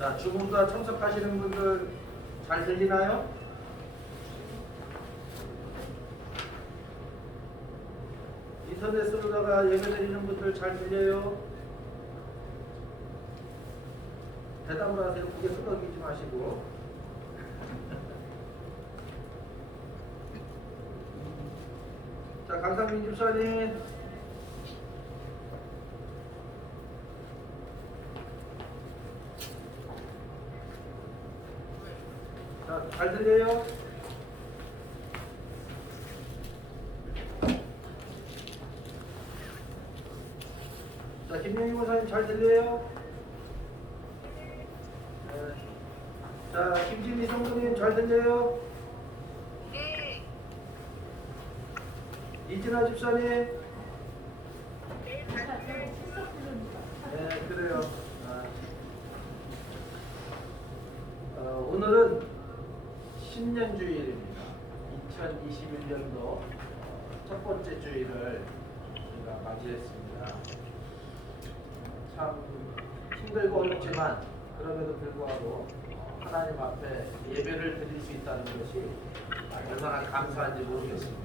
자, 주보다 참석하시는 분들 잘 들리나요? 인터넷으로다가 예배 드리는 분들 잘 들려요? 대답을 하세요. 고개 끄덕이지 마시고. 자, 강상민 집사님. 자, 잘 들려요? 자, 김영희 목사님 잘 들려요? 네. 자, 김진희 성도님 잘 들려요? 네. 이진아 집사님? 네, 다들 네, 그래요. 오늘은 신년주일입니다. 2021년도 첫 번째 주일을 우리가 맞이했습니다. 참 힘들고 어렵지만 그럼에도 불구하고 하나님 앞에 예배를 드릴 수 있다는 것이 얼마나 감사한지 모르겠습니다.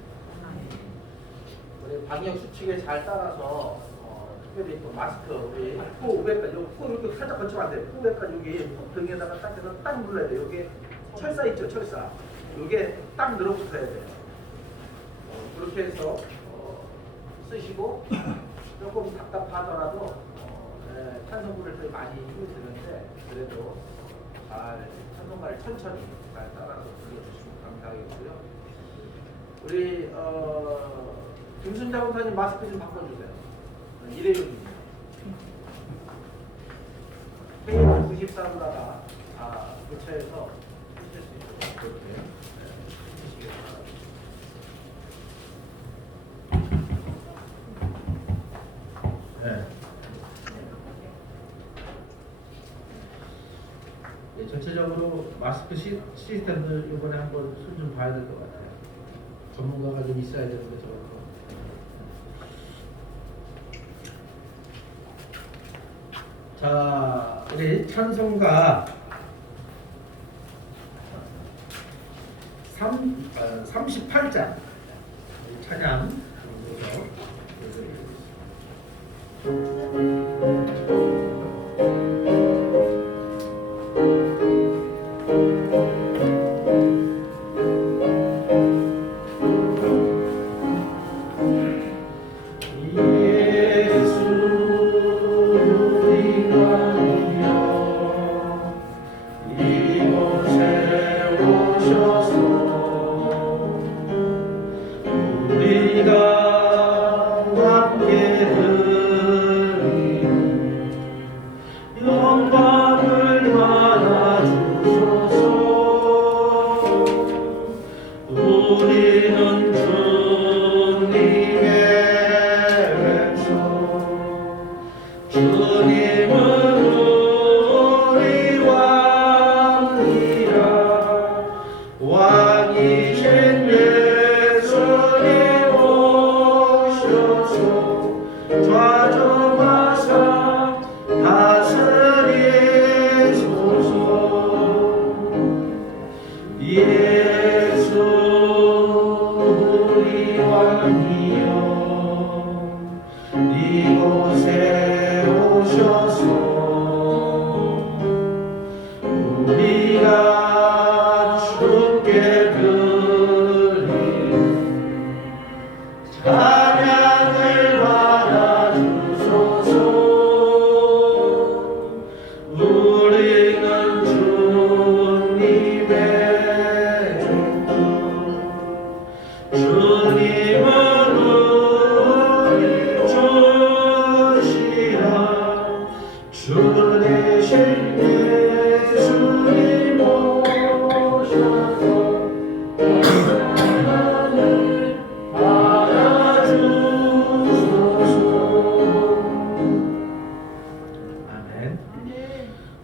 우리 방역 수칙에 잘 따라서 특별히 또 마스크 우리 코 500까지 코 이렇게 살짝 거치면 안 돼요. 코 500까지 여기 코 등에다가 딱 해서 딱 눌러야 돼요. 여기 철사 있죠, 철사. 이게 딱 늘어붙어야 돼요. 그렇게 해서 쓰시고 조금 답답하더라도 찬송부를 더 많이 힘이 드는데 그래도 잘 찬송가를 천천히 잘 따라서 불러주시면 감사하겠고요. 우리 김순자 원사님 마스크 좀 바꿔주세요. 일회용입니다. K94보다가 교체해서 쓰실 수 있도록 그렇게 해주시기 바랍니다. 네. 네, 전체적으로 마스크 시스템을 이번에 한번 손 좀 봐야 될 것 같아요. 전문가가 좀 있어야 되는데 저런 거. 자, 우리 찬송가 38장 찬양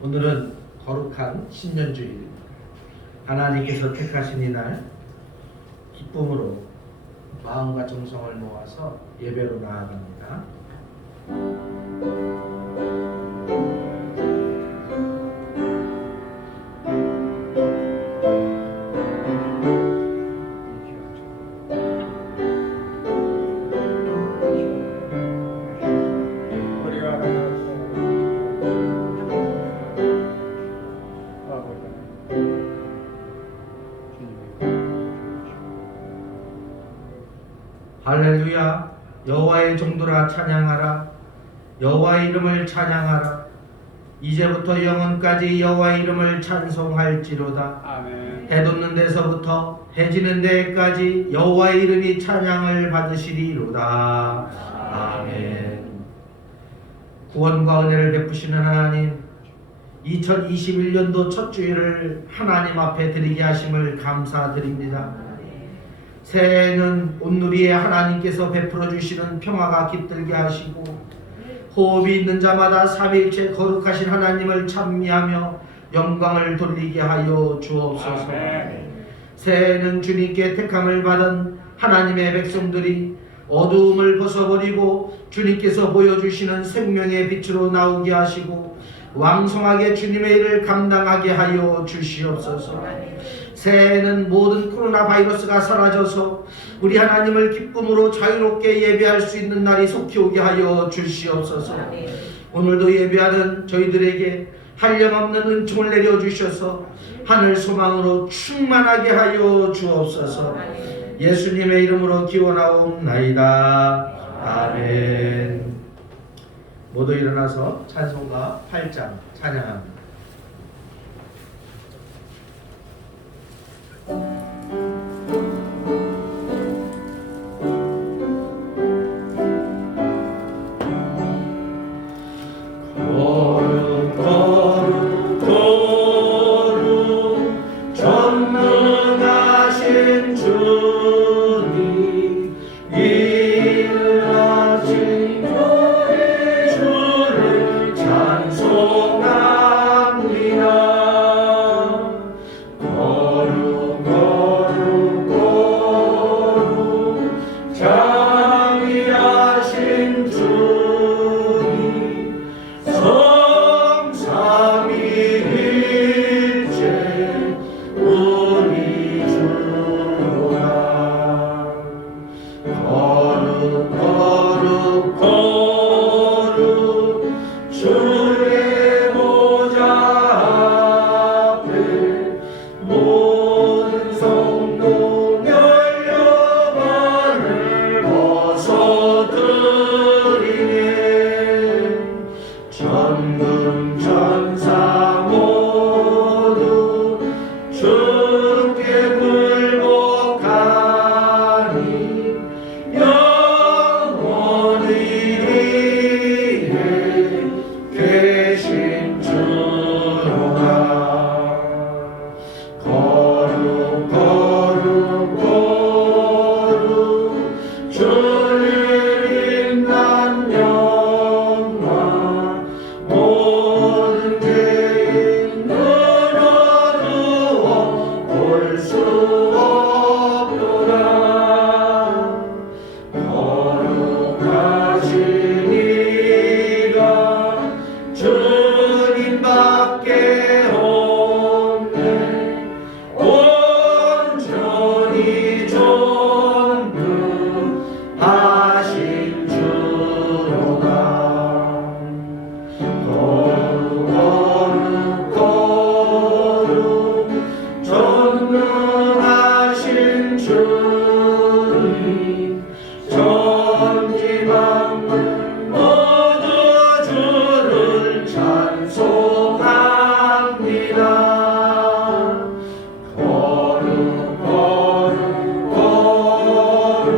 오늘은 거룩한 신년주일입니다. 하나님께서 택하신 이날 기쁨으로 마음과 정성을 모아서 예배로 나아갑니다. 할렐루야. 여호와의 종들아 찬양하라. 여호와의 이름을 찬양하라. 이제부터 영원까지 여호와의 이름을 찬송할지로다. 아멘. 해 돋는 데서부터 해 지는 데까지 여호와의 이름이 찬양을 받으시리로다. 아멘. 구원과 은혜를 베푸시는 하나님, 2021년도 첫 주일을 하나님 앞에 드리게 하심을 감사드립니다. 새해에는 온누리에 하나님께서 베풀어 주시는 평화가 깃들게 하시고 호흡이 있는 자마다 삼위일체 거룩하신 하나님을 찬미하며 영광을 돌리게 하여 주옵소서. 새해에는 주님께 택함을 받은 하나님의 백성들이 어두움을 벗어버리고 주님께서 보여주시는 생명의 빛으로 나오게 하시고 왕성하게 주님의 일을 감당하게 하여 주시옵소서. 새해에는 모든 코로나 바이러스가 사라져서 우리 하나님을 기쁨으로 자유롭게 예배할 수 있는 날이 속히 오게 하여 주시옵소서. 오늘도 예배하는 저희들에게 한량없는 은총을 내려주셔서 하늘 소망으로 충만하게 하여 주옵소서. 예수님의 이름으로 기원하옵나이다. 아멘. 모두 일어나서 찬송가 8장 찬양합니다. 거룩 거룩 거룩 전능하신 주님, 일하신 주를 찬송합니다. 거룩 거룩 거룩 자비하신 주님, 성삼위일체 우리 주로다. 거룩 거룩 거룩 주의 보좌 앞에 모든 성도 열려 발을 벗어드리네. 전금 천사 모두 주께 굴복하니 영원히 위에 계신 주로다. 거룩 거룩 거룩 주를 인난 영광, 모든 죄인 늘어누워 볼 수 없도다. 거룩하신 이가 주님밖에 없네. 온전히 존귀하신 주로다. 거룩 거룩 거룩 전능하신 주님, 천지만물 모두 주를 찬송합니다. 거룩 거룩 거룩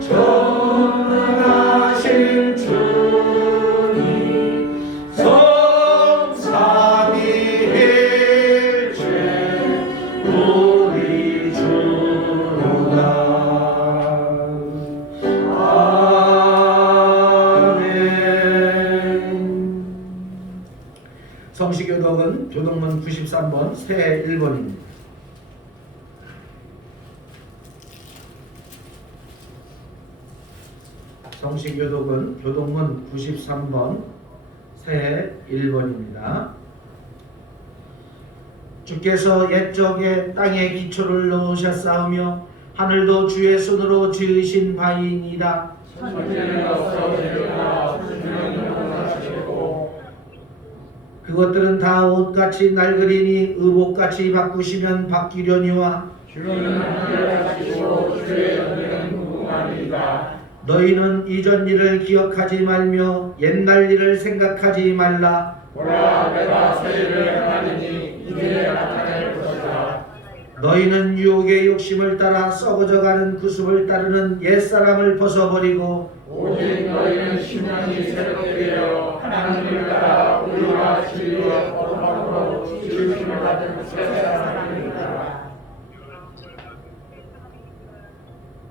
전능하신 주님, 성삼위일체 우리 주로다. 아멘. 성시교독은 교동문 93번 새 1번입니다. 성시교독은 교동문 93번 새 1번입니다. 주께서 옛적에 땅에 기초를 넣으셨사오며 하늘도 주의 손으로 지으신 바이니이다. 천지는 없어지리라. 주는 영원하시고 그것들은 다 옷같이 낡으리니 의복같이 바꾸시면 바뀌려니와 주는 함께하시고 주의 은혜는 뿐아니라. 너희는 이전 일을 기억하지 말며 옛날 일을 생각하지 말라. 보라, 내가 새 일을 행하리니 이제 나타낼 것이다. 너희는 유혹의 욕심을 따라 썩어져가는 구습을 따르는 옛사람을 벗어버리고 오직 너희는 심령이 새롭게 되어 하나님을 따라 우리와 진리의 거룩함으로 지으심을 받은 새 사람이니라.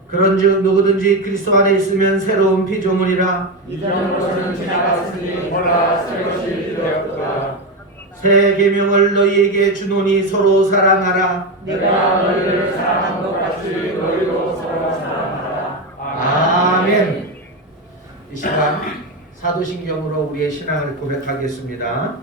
그런즉 누구든지 그리스도 안에 있으면 새로운 피조물이라. 이전 것은 지나갔으니 보라, 새 것이 되었다. 새 계명을 너희에게 주노니 서로 사랑하라. 내가 너희를 사랑한 것 같이 너희도 서로 사랑하라. 아멘. 이 시간 사도신경으로 우리의 신앙을 고백하겠습니다.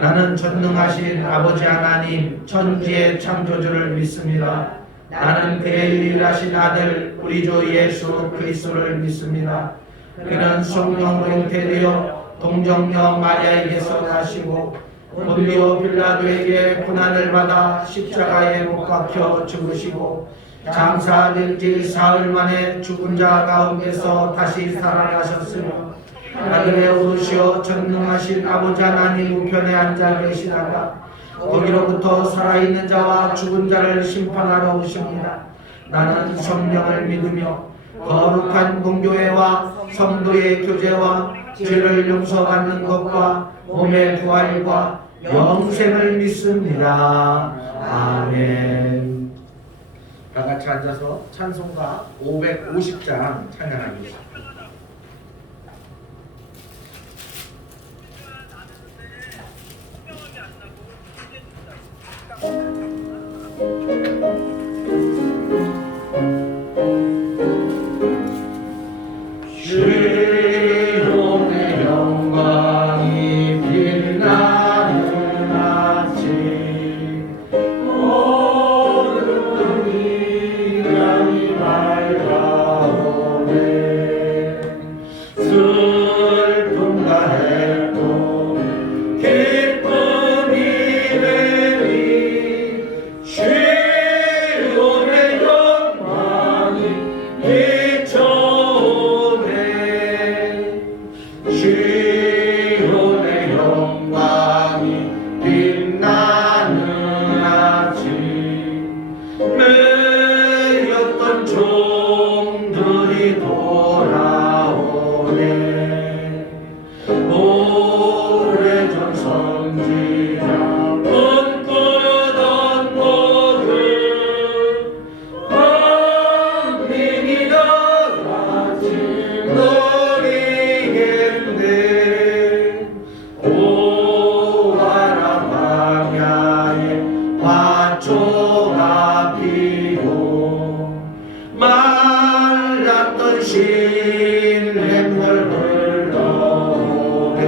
나는 전능하신 아버지 하나님 천지의 창조주를 믿습니다. 나는 그의 유일하신 아들 우리 주 예수 그리스도를 믿습니다. 그는 성령으로 잉태되어 동정녀 마리아에게서 나시고 본디오 빌라도에게 고난을 받아 십자가에 못 박혀 죽으시고 장사된 지 사흘 만에 죽은 자 가운데서 다시 살아나셨으며 하늘에 오르시어 전능하신 아버지 하나님 우편에 앉아 계시다가 거기로부터 살아있는 자와 죽은 자를 심판하러 오십니다. 나는 성령을 믿으며 거룩한 공교회와 성도의 교제와 죄를 용서받는 것과 몸의 부활과 영생을 믿습니다. 아멘. 다 같이 앉아서 찬송가 550장 찬양하겠습니다. 시온의 영광이 빛나는 아침 모든 이랑이 밝아오네. 슬픔과 해도 기쁨이 되리. 시온의 영광이 비춰오네. 시온의 영광이 빛나는 아침 매였던 종들이 돌아오네. 오래전 선지자 꿈꾸던 모든 왕민이 다 같이 노리겠네. 고와라 광야에 화초가 피고 말랐던 신샘물 흘러오네.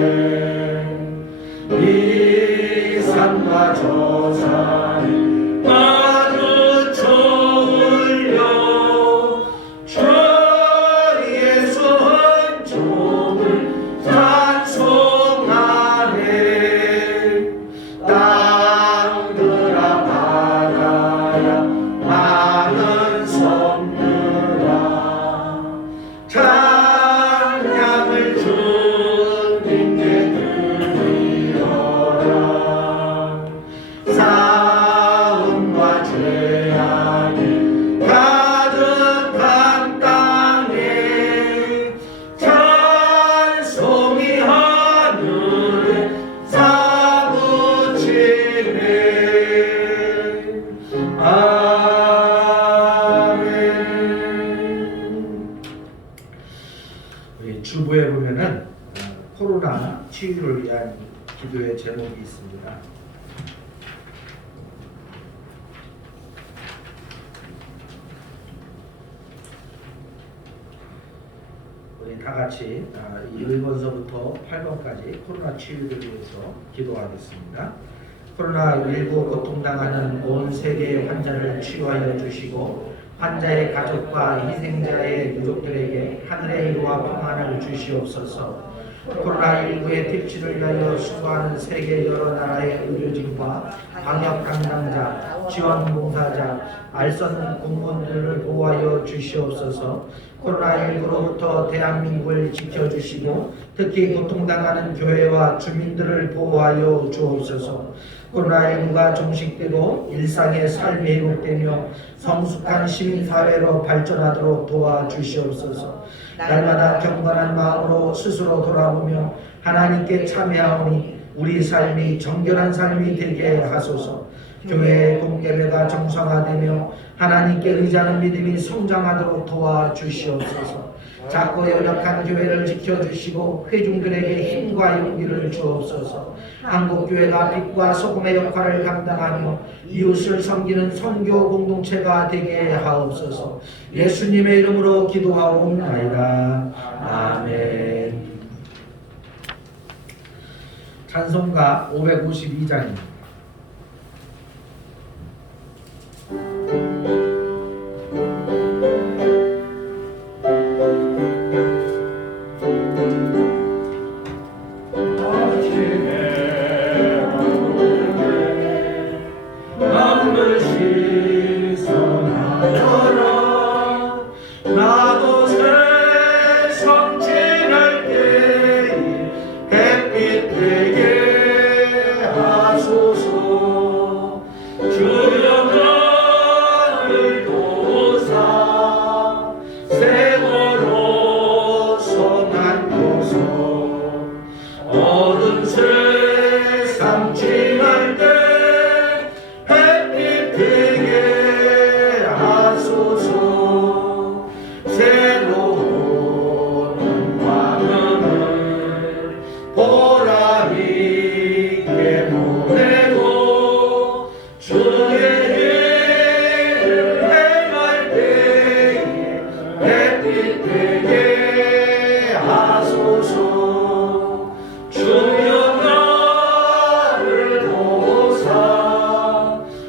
이 산과 저 산이 마주쳐 울려 주 예수 은총을 찬송하네. 땅들아 바다야 많은 섬들아 찬양을 주님께 드리어라. 싸움과 죄악이 가득한 땅에 찬송이 하늘에 사무치네. 아멘. 우리 주부에 보면은 코로나 치유를 위한 기도의 제목이 있습니다. 우리 다 같이 1번서부터 8번까지 코로나 치유를 위해서 기도하겠습니다. 코로나19 고통당하는 온 세계의 환자를 치유하여 주시고 환자의 가족과 희생자의 유족들에게 하늘의 위로와 평안을 주시옵소서. 코로나19의 퇴치를 위하여 수고하는 세계 여러 나라의 의료진과 방역 담당자, 지원 봉사자, 알선 공무원들을 보호하여 주시옵소서. 코로나19로부터 대한민국을 지켜주시고 특히 고통당하는 교회와 주민들을 보호하여 주옵소서. 코로나19가 종식되고 일상의 삶이 회복되며 성숙한 시민사회로 발전하도록 도와주시옵소서. 날마다 경건한 마음으로 스스로 돌아보며 하나님께 참여하오니 우리 삶이 정결한 삶이 되게 하소서. 교회의 공개배가 정상화되며 하나님께 의지하는 믿음이 성장하도록 도와주시옵소서. 작고 연약한 교회를 지켜주시고 회중들에게 힘과 용기를 주옵소서. 한국교회가 빛과 소금의 역할을 감당하며 이웃을 섬기는 선교 공동체가 되게 하옵소서. 예수님의 이름으로 기도하옵나이다. 아멘. 찬송가 552장입니다. 나도 세상 지날 때에 햇빛 되게 하소서. 주여 나를 도우사 세월호 소난도서. 어두운 세상 지날 때 햇빛 되게 하소서. 새로운 광명을 보람있게 보내고 주의 일을 행할 때에 햇빛 되게 하소서. 주여 나를 도우사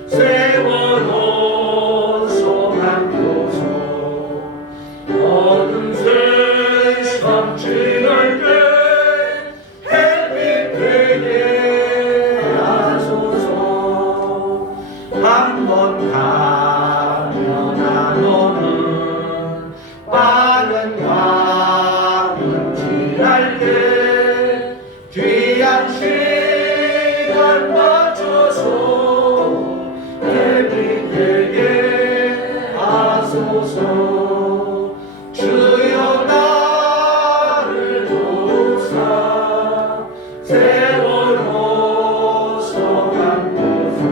세월호 소난도서. 어두운 세상 지날 때 햇빛 되게 하소서. 한번 가면 안 오는 빠른 가는 지날 때 귀한 시간 맞춰서 햇빛 되게 하소서. 주여 나를 도우사 세월호 소난도서.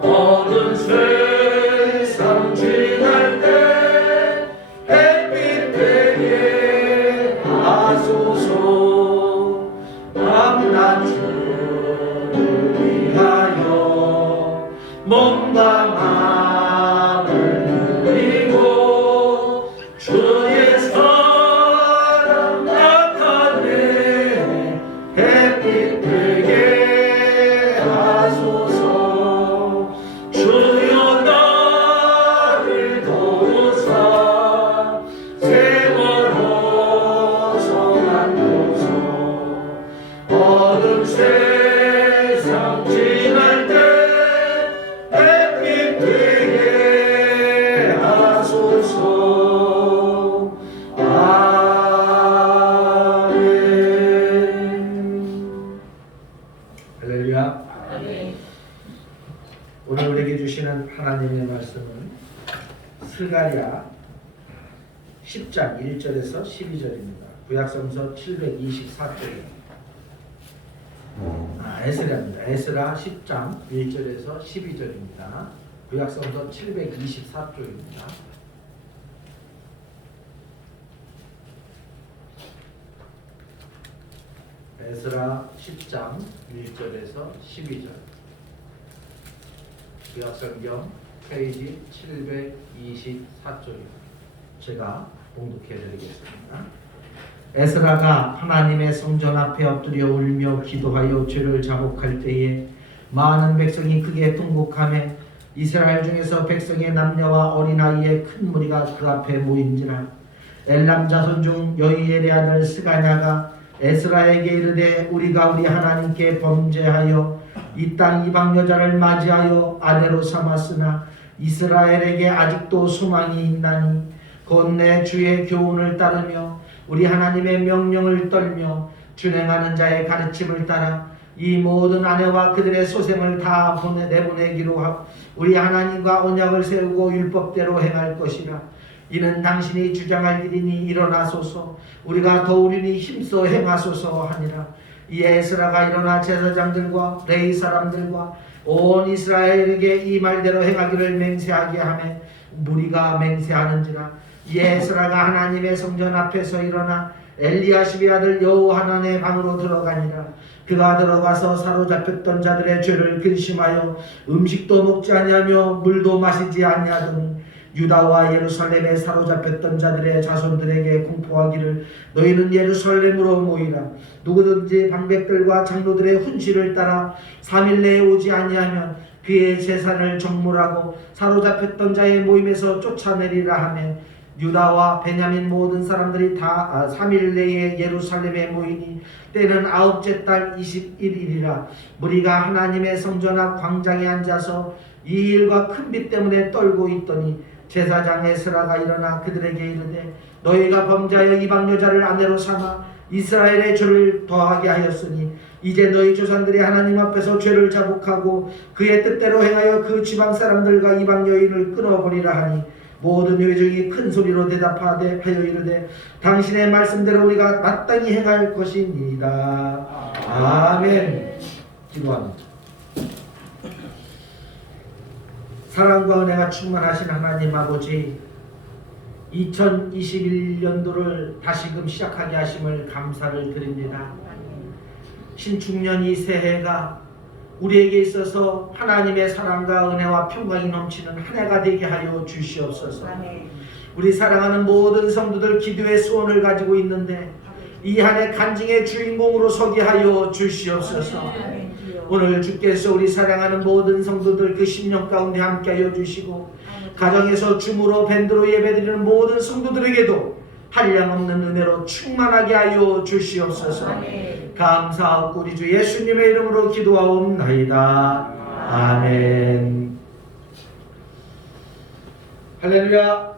어두운 세상 지날 때 햇빛 되게 하소서. 밤낮을 위하여 몸과 마음을 드리고 주의 사랑 나타내 햇빛 되게 하소서. 주여 나를 도우사 세월호 소난도서. 어두운 세상 지날 때 햇빛 되게 하소서. 아멘. 할렐루야. 오늘 우리에게 주시는 하나님의 말씀은 스가랴 10장 1절에서 12절입니다. 구약성서 724쪽입니다. 에스라입니다. 에스라 10장 1절에서 12절입니다. 구약성서 724쪽입니다. 에스라 10장 1절에서 12절. 구약성경 페이지 724쪽입니다. 제가 봉독해 드리겠습니다. 에스라가 하나님의 성전 앞에 엎드려 울며 기도하여 죄를 자복할 때에 많은 백성이 크게 통곡하며 이스라엘 중에서 백성의 남녀와 어린아이의 큰 무리가 그 앞에 모인지라. 엘람 자손 중 여이엘의 아들 스가냐가 에스라에게 이르되 우리가 우리 하나님께 범죄하여 이 땅 이방 여자를 맞이하여 아내로 삼았으나 이스라엘에게 아직도 소망이 있나니 곧 내 주의 교훈을 따르며 우리 하나님의 명령을 떨며 준행하는 자의 가르침을 따라 이 모든 아내와 그들의 소생을 다 내보내기로 하고 우리 하나님과 언약을 세우고 율법대로 행할 것이라. 이는 당신이 주장할 일이니 일어나소서 우리가 더우리니 힘써 행하소서 하니라. 이에 에스라가 일어나 제사장들과 레위 사람들과 온 이스라엘에게 이 말대로 행하기를 맹세하게 하며 무리가 맹세하는지라. 이에 에스라가 하나님의 성전 앞에서 일어나 엘리야십의 아들 여호하난의 방으로 들어가니라. 그가 들어가서 사로잡혔던 자들의 죄를 근심하여 음식도 먹지 아니하며 물도 마시지 아니하더니 유다와 예루살렘에 사로잡혔던 자들의 자손들에게 공포하기를 너희는 예루살렘으로 모이라. 누구든지 방백들과 장로들의 훈시를 따라 3일 내에 오지 아니하면 그의 재산을 정물하고 사로잡혔던 자의 모임에서 쫓아내리라 하며 유다와 베냐민 모든 사람들이 다 3일 내에 예루살렘에 모이니 때는 9째 달 21일이라. 무리가 하나님의 성전 앞 광장에 앉아서 이 일과 큰 빛 때문에 떨고 있더니 제사장 에스라가 일어나 그들에게 이르되 너희가 범죄하여 이방 여자를 아내로 삼아 이스라엘의 죄를 더하게 하였으니 이제 너희 조상들이 하나님 앞에서 죄를 자복하고 그의 뜻대로 행하여 그 지방 사람들과 이방 여인을 끊어버리라 하니 모든 회중이 큰 소리로 대답하되 하여 이르되 당신의 말씀대로 우리가 마땅히 행할 것이니이다. 아멘. 기도합니다. 사랑과 은혜가 충만하신 하나님 아버지, 2021년도를 다시금 시작하게 하심을 감사를 드립니다. 신축년 이 새해가 우리에게 있어서 하나님의 사랑과 은혜와 평강이 넘치는 한 해가 되게 하여 주시옵소서. 우리 사랑하는 모든 성도들 기도의 소원을 가지고 있는데 이 한 해 간증의 주인공으로 서게 하여 주시옵소서. 오늘 주께서 우리 사랑하는 모든 성도들 그 10년 가운데 함께하여 주시고 가정에서 줌으로 밴드로 예배드리는 모든 성도들에게도 한량없는 은혜로 충만하게 하여 주시옵소서. 감사하고 우리 주 예수님의 이름으로 기도하옵나이다. 아멘. 할렐루야.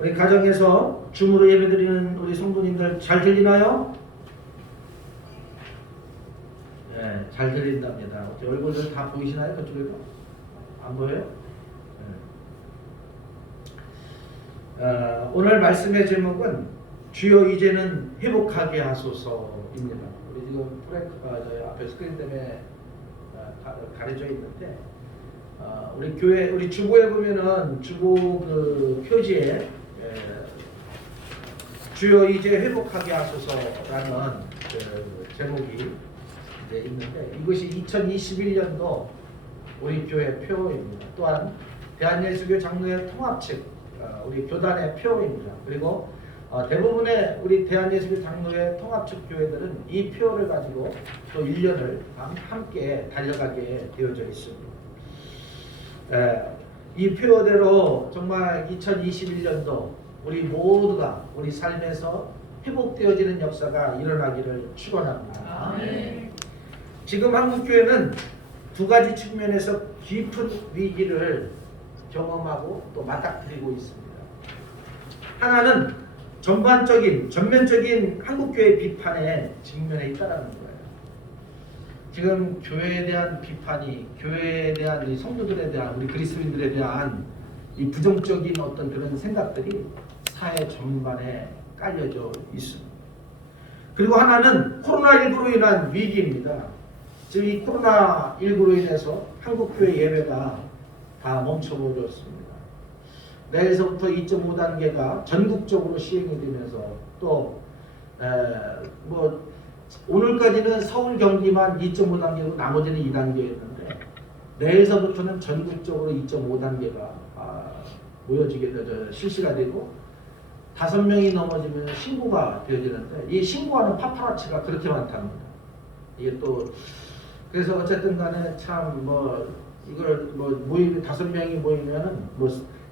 우리 가정에서 줌으로 예배드리는 우리 성도님들 잘 들리나요? 네, 잘 들린답니다. 얼굴들 다 보이시나요? 그쪽에도? 안 보여요? 네. 오늘 말씀의 제목은 주여 이제는 회복하게 하소서입니다. 우리 지금 프랭크가 저희 앞에 스크린 때문에 가려져 있는데 우리 교회 우리 주보에 보면은 주보 그 표지에 주여 이제 회복하게 하소서라는 그 제목이 이제 있는데 이것이 2021년도 우리 교회 표입니다. 또한 대한예수교 장로회 통합측 우리 교단의 표입니다. 그리고 대부분의 우리 대한예수교 장로회 통합측 교회들은 이 표를 가지고 또 1년을 함께 달려가게 되어져 있습니다. 이 표대로 정말 2021년도 우리 모두가 우리 삶에서 회복되어지는 역사가 일어나기를 축원합니다. 아멘. 지금 한국교회는 두 가지 측면에서 깊은 위기를 경험하고 또 맞닥뜨리고 있습니다. 하나는 전면적인 한국교회 비판에 직면해 있다는 거예요. 지금 교회에 대한 비판이, 교회에 대한 이 성도들에 대한 우리 그리스도인들에 대한 이 부정적인 어떤 그런 생각들이 사회 전반에 깔려져 있습니다. 그리고 하나는 코로나19로 인한 위기입니다. 지금 이 코로나19로 인해서 한국교회 예배가 다 멈춰버렸습니다. 내일서부터 2.5단계가 전국적으로 시행이 되면서 또 오늘까지는 서울 경기만 2.5단계고 나머지는 2단계였는데 내일서부터는 전국적으로 2.5단계가 실시가 되고 5명이 넘어지면 신고가 되어지는데 이 신고하는 파파라치가 그렇게 많답니다. 이게 또 그래서 어쨌든 간에 참 이걸 5명이 모이면은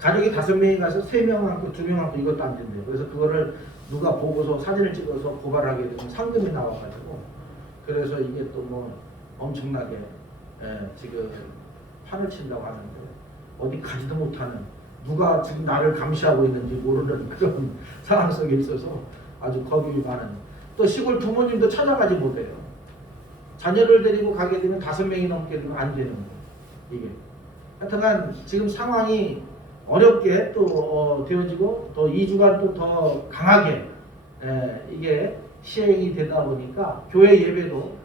가족이 5명이 가서 3명 하고 2명 하고 이것도 안 된대요. 그래서 그거를 누가 보고서 사진을 찍어서 고발하게 되면 상금이 나와가지고 그래서 이게 또 뭐 엄청나게 지금 판을 친다고 하는데 어디 가지도 못하는 누가 지금 나를 감시하고 있는지 모르는 그런 상황 속에 있어서 아주 겁이 많은 또 시골 부모님도 찾아가지 못해요. 자녀를 데리고 가게 되면 5명이 넘게 되면 안 되는 거예요. 이게 하여튼간 지금 상황이 어렵게 또 되어지고 또 2주간 또 더 강하게 이게 시행이 되다 보니까 교회 예배도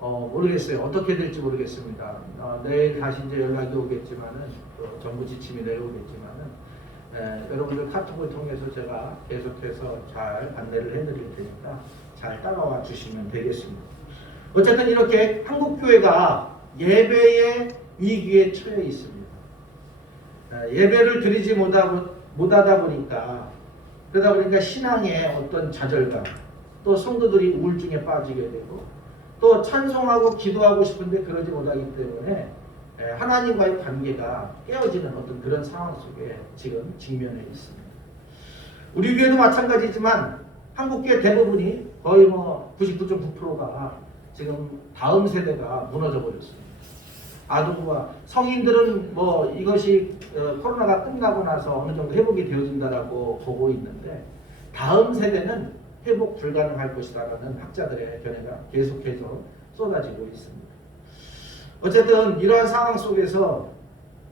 모르겠어요. 어떻게 될지 모르겠습니다. 내일 다시 이제 연락이 오겠지만은 또 정부 지침이 내려오겠지만은 여러분들 카톡을 통해서 제가 계속해서 잘 안내를 해드릴 테니까 잘 따라와 주시면 되겠습니다. 어쨌든 이렇게 한국교회가 예배의 위기에 처해 있습니다. 예배를 드리지 못하다 보니까 그러다 보니까 신앙의 어떤 좌절감 또 성도들이 우울증에 빠지게 되고 또 찬송하고 기도하고 싶은데 그러지 못하기 때문에 하나님과의 관계가 깨어지는 어떤 그런 상황 속에 지금 직면해 있습니다. 우리 교회도 마찬가지지만 한국교회 대부분이 거의 뭐 99.9%가 지금 다음 세대가 무너져 버렸습니다. 아동과 성인들은 뭐 이것이 코로나가 끝나고 나서 어느 정도 회복이 되어진다라고 보고 있는데 다음 세대는 회복 불가능할 것이다라는 학자들의 견해가 계속해서 쏟아지고 있습니다. 어쨌든 이러한 상황 속에서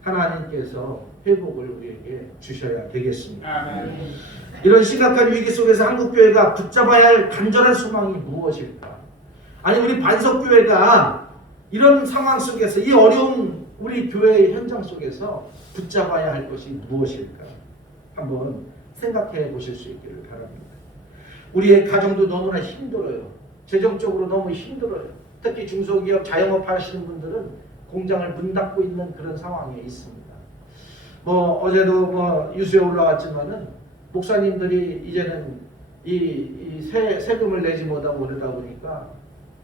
하나님께서 회복을 우리에게 주셔야 되겠습니다. 이런 심각한 위기 속에서 한국교회가 붙잡아야 할 간절한 소망이 무엇일까? 아니 우리 반석교회가 이런 상황 속에서 이 어려운 우리 교회의 현장 속에서 붙잡아야 할 것이 무엇일까? 한번 생각해 보실 수 있기를 바랍니다. 우리의 가정도 너무나 힘들어요. 재정적으로 너무 힘들어요. 특히 중소기업 자영업 하시는 분들은 공장을 문 닫고 있는 그런 상황에 있습니다. 뭐 어제도 뭐 뉴스에 올라왔지만은 목사님들이 이제는 이 세금을 내지 못하고 그러다 보니까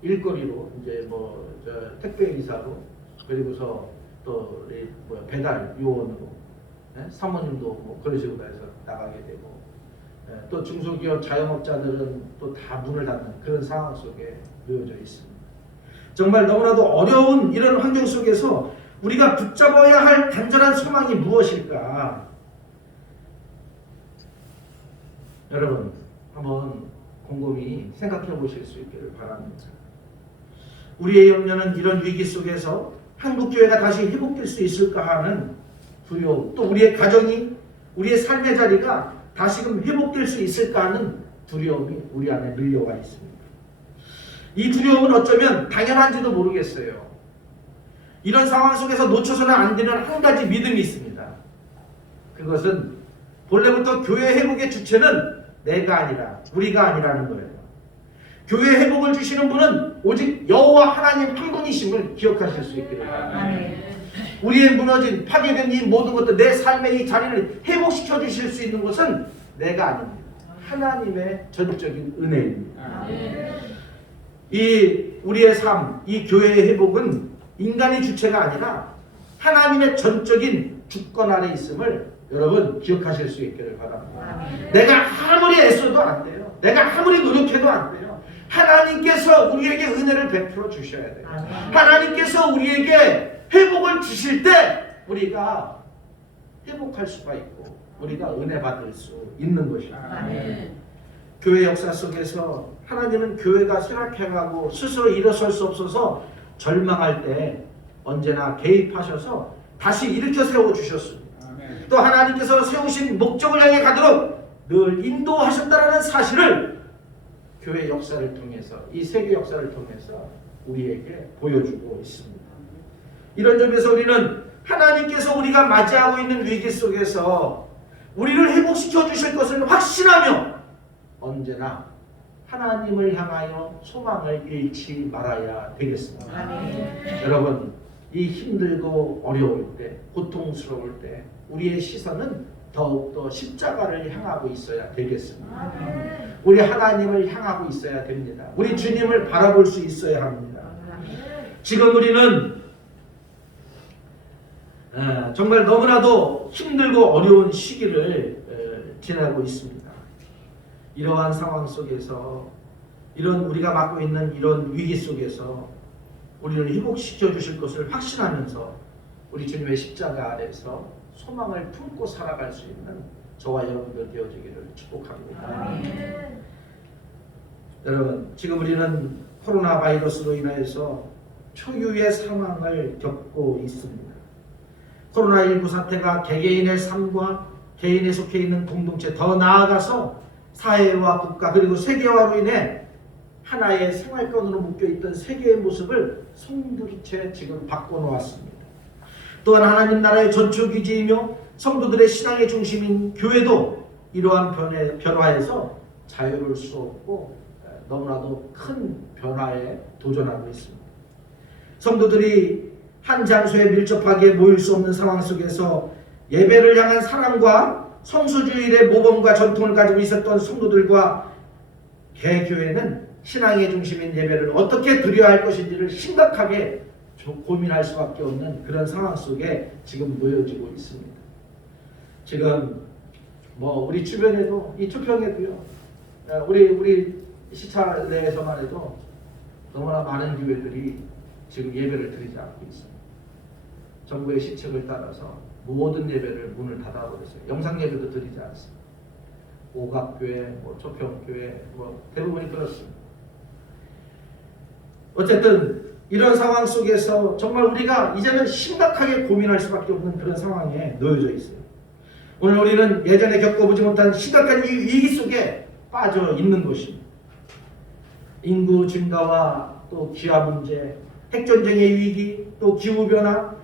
일거리로 이제 뭐 택배 기사로 그리고서 또 배달 요원으로 사모님도 뭐 그런 식으로 해서 나가게 되고 또 중소기업 자영업자들은 또 다 문을 닫는 그런 상황 속에 놓여져 있습니다. 정말 너무나도 어려운 이런 환경 속에서 우리가 붙잡아야 할 간절한 소망이 무엇일까? 여러분 한번 곰곰이 생각해 보실 수 있기를 바랍니다. 우리의 염려는 이런 위기 속에서 한국교회가 다시 회복될 수 있을까 하는 두려움, 또 우리의 가정이 우리의 삶의 자리가 다시금 회복될 수 있을까 하는 두려움이 우리 안에 밀려와 있습니다. 이 두려움은 어쩌면 당연한지도 모르겠어요. 이런 상황 속에서 놓쳐서는 안 되는 한 가지 믿음이 있습니다. 그것은 본래부터 교회 회복의 주체는 내가 아니라 우리가 아니라는 거예요. 교회 회복을 주시는 분은 오직 여호와 하나님 한 분이심을 기억하실 수 있기를 바랍니다. 우리의 무너진 파괴된 이 모든 것들 내 삶의 이 자리를 회복시켜 주실 수 있는 것은 내가 아닙니다. 하나님의 전적인 은혜입니다. 이 우리의 삶, 이 교회의 회복은 인간의 주체가 아니라 하나님의 전적인 주권 아래 있음을 여러분 기억하실 수 있기를 바랍니다. 내가 아무리 애써도 안 돼요. 내가 아무리 노력해도 안 돼요. 하나님께서 우리에게 은혜를 베풀어 주셔야 돼요. 하나님께서 우리에게 회복을 주실 때 우리가 회복할 수가 있고 우리가 은혜 받을 수 있는 것입니다. 교회 역사 속에서 하나님은 교회가 쇠락해가고 스스로 일어설 수 없어서 절망할 때 언제나 개입하셔서 다시 일으켜 세워주셨습니다. 또 하나님께서 세우신 목적을 향해 가도록 늘 인도하셨다는 사실을 교회 역사를 통해서 이 세계 역사를 통해서 우리에게 보여주고 있습니다. 이런 점에서 우리는 하나님께서 우리가 맞이하고 있는 위기 속에서 우리를 회복시켜 주실 것을 확신하며 언제나 하나님을 향하여 소망을 잃지 말아야 되겠습니다. 여러분 이 힘들고 어려울 때 고통스러울 때 우리의 시선은 더욱더 십자가를 향하고 있어야 되겠습니다. 우리 하나님을 향하고 있어야 됩니다. 우리 주님을 바라볼 수 있어야 합니다. 지금 우리는 정말 너무나도 힘들고 어려운 시기를 지나고 있습니다. 이러한 상황 속에서 이런 우리가 맡고 있는 이런 위기 속에서 우리를 회복시켜 주실 것을 확신하면서 우리 주님의 십자가 아래서 소망을 품고 살아갈 수 있는 저와 여러분들 되어지기를 축복합니다. 여러분, 지금 우리는 코로나 바이러스로 인하여서 초유의 상황을 겪고 있습니다. 코로나19 사태가 개개인의 삶과 개인에 속해 있는 공동체, 더 나아가서 사회와 국가 그리고 세계화로 인해 하나의 생활권으로 묶여있던 세계의 모습을 송두리째 지금 바꿔놓았습니다. 또한 하나님 나라의 전초기지이며 성도들의 신앙의 중심인 교회도 이러한 변화에서 자유로울 수 없고 너무나도 큰 변화에 도전하고 있습니다. 성도들이 한 장소에 밀접하게 모일 수 없는 상황 속에서 예배를 향한 사랑과 성수주일의 모범과 전통을 가지고 있었던 성도들과 개교회는 신앙의 중심인 예배를 어떻게 드려야 할 것인지를 심각하게 고민할 수밖에 없는 그런 상황 속에 지금 놓여지고 있습니다. 지금 우리 주변에도 이 초평에도요, 우리 시차 내에서만 해도 너무나 많은 교회들이 지금 예배를 드리지 않고 있습니다. 정부의 시책을 따라서 모든 예배를 문을 닫아버렸어요. 영상 예배도 드리지 않습니다. 오각교회, 초평교회 대부분이 그렇습니다. 어쨌든 이런 상황 속에서 정말 우리가 이제는 심각하게 고민할 수밖에 없는 그런 상황에 놓여져 있어요. 오늘 우리는 예전에 겪어보지 못한 심각한 이 위기 속에 빠져 있는 것입니다. 인구 증가와 또 기아 문제, 핵전쟁의 위기, 또 기후변화,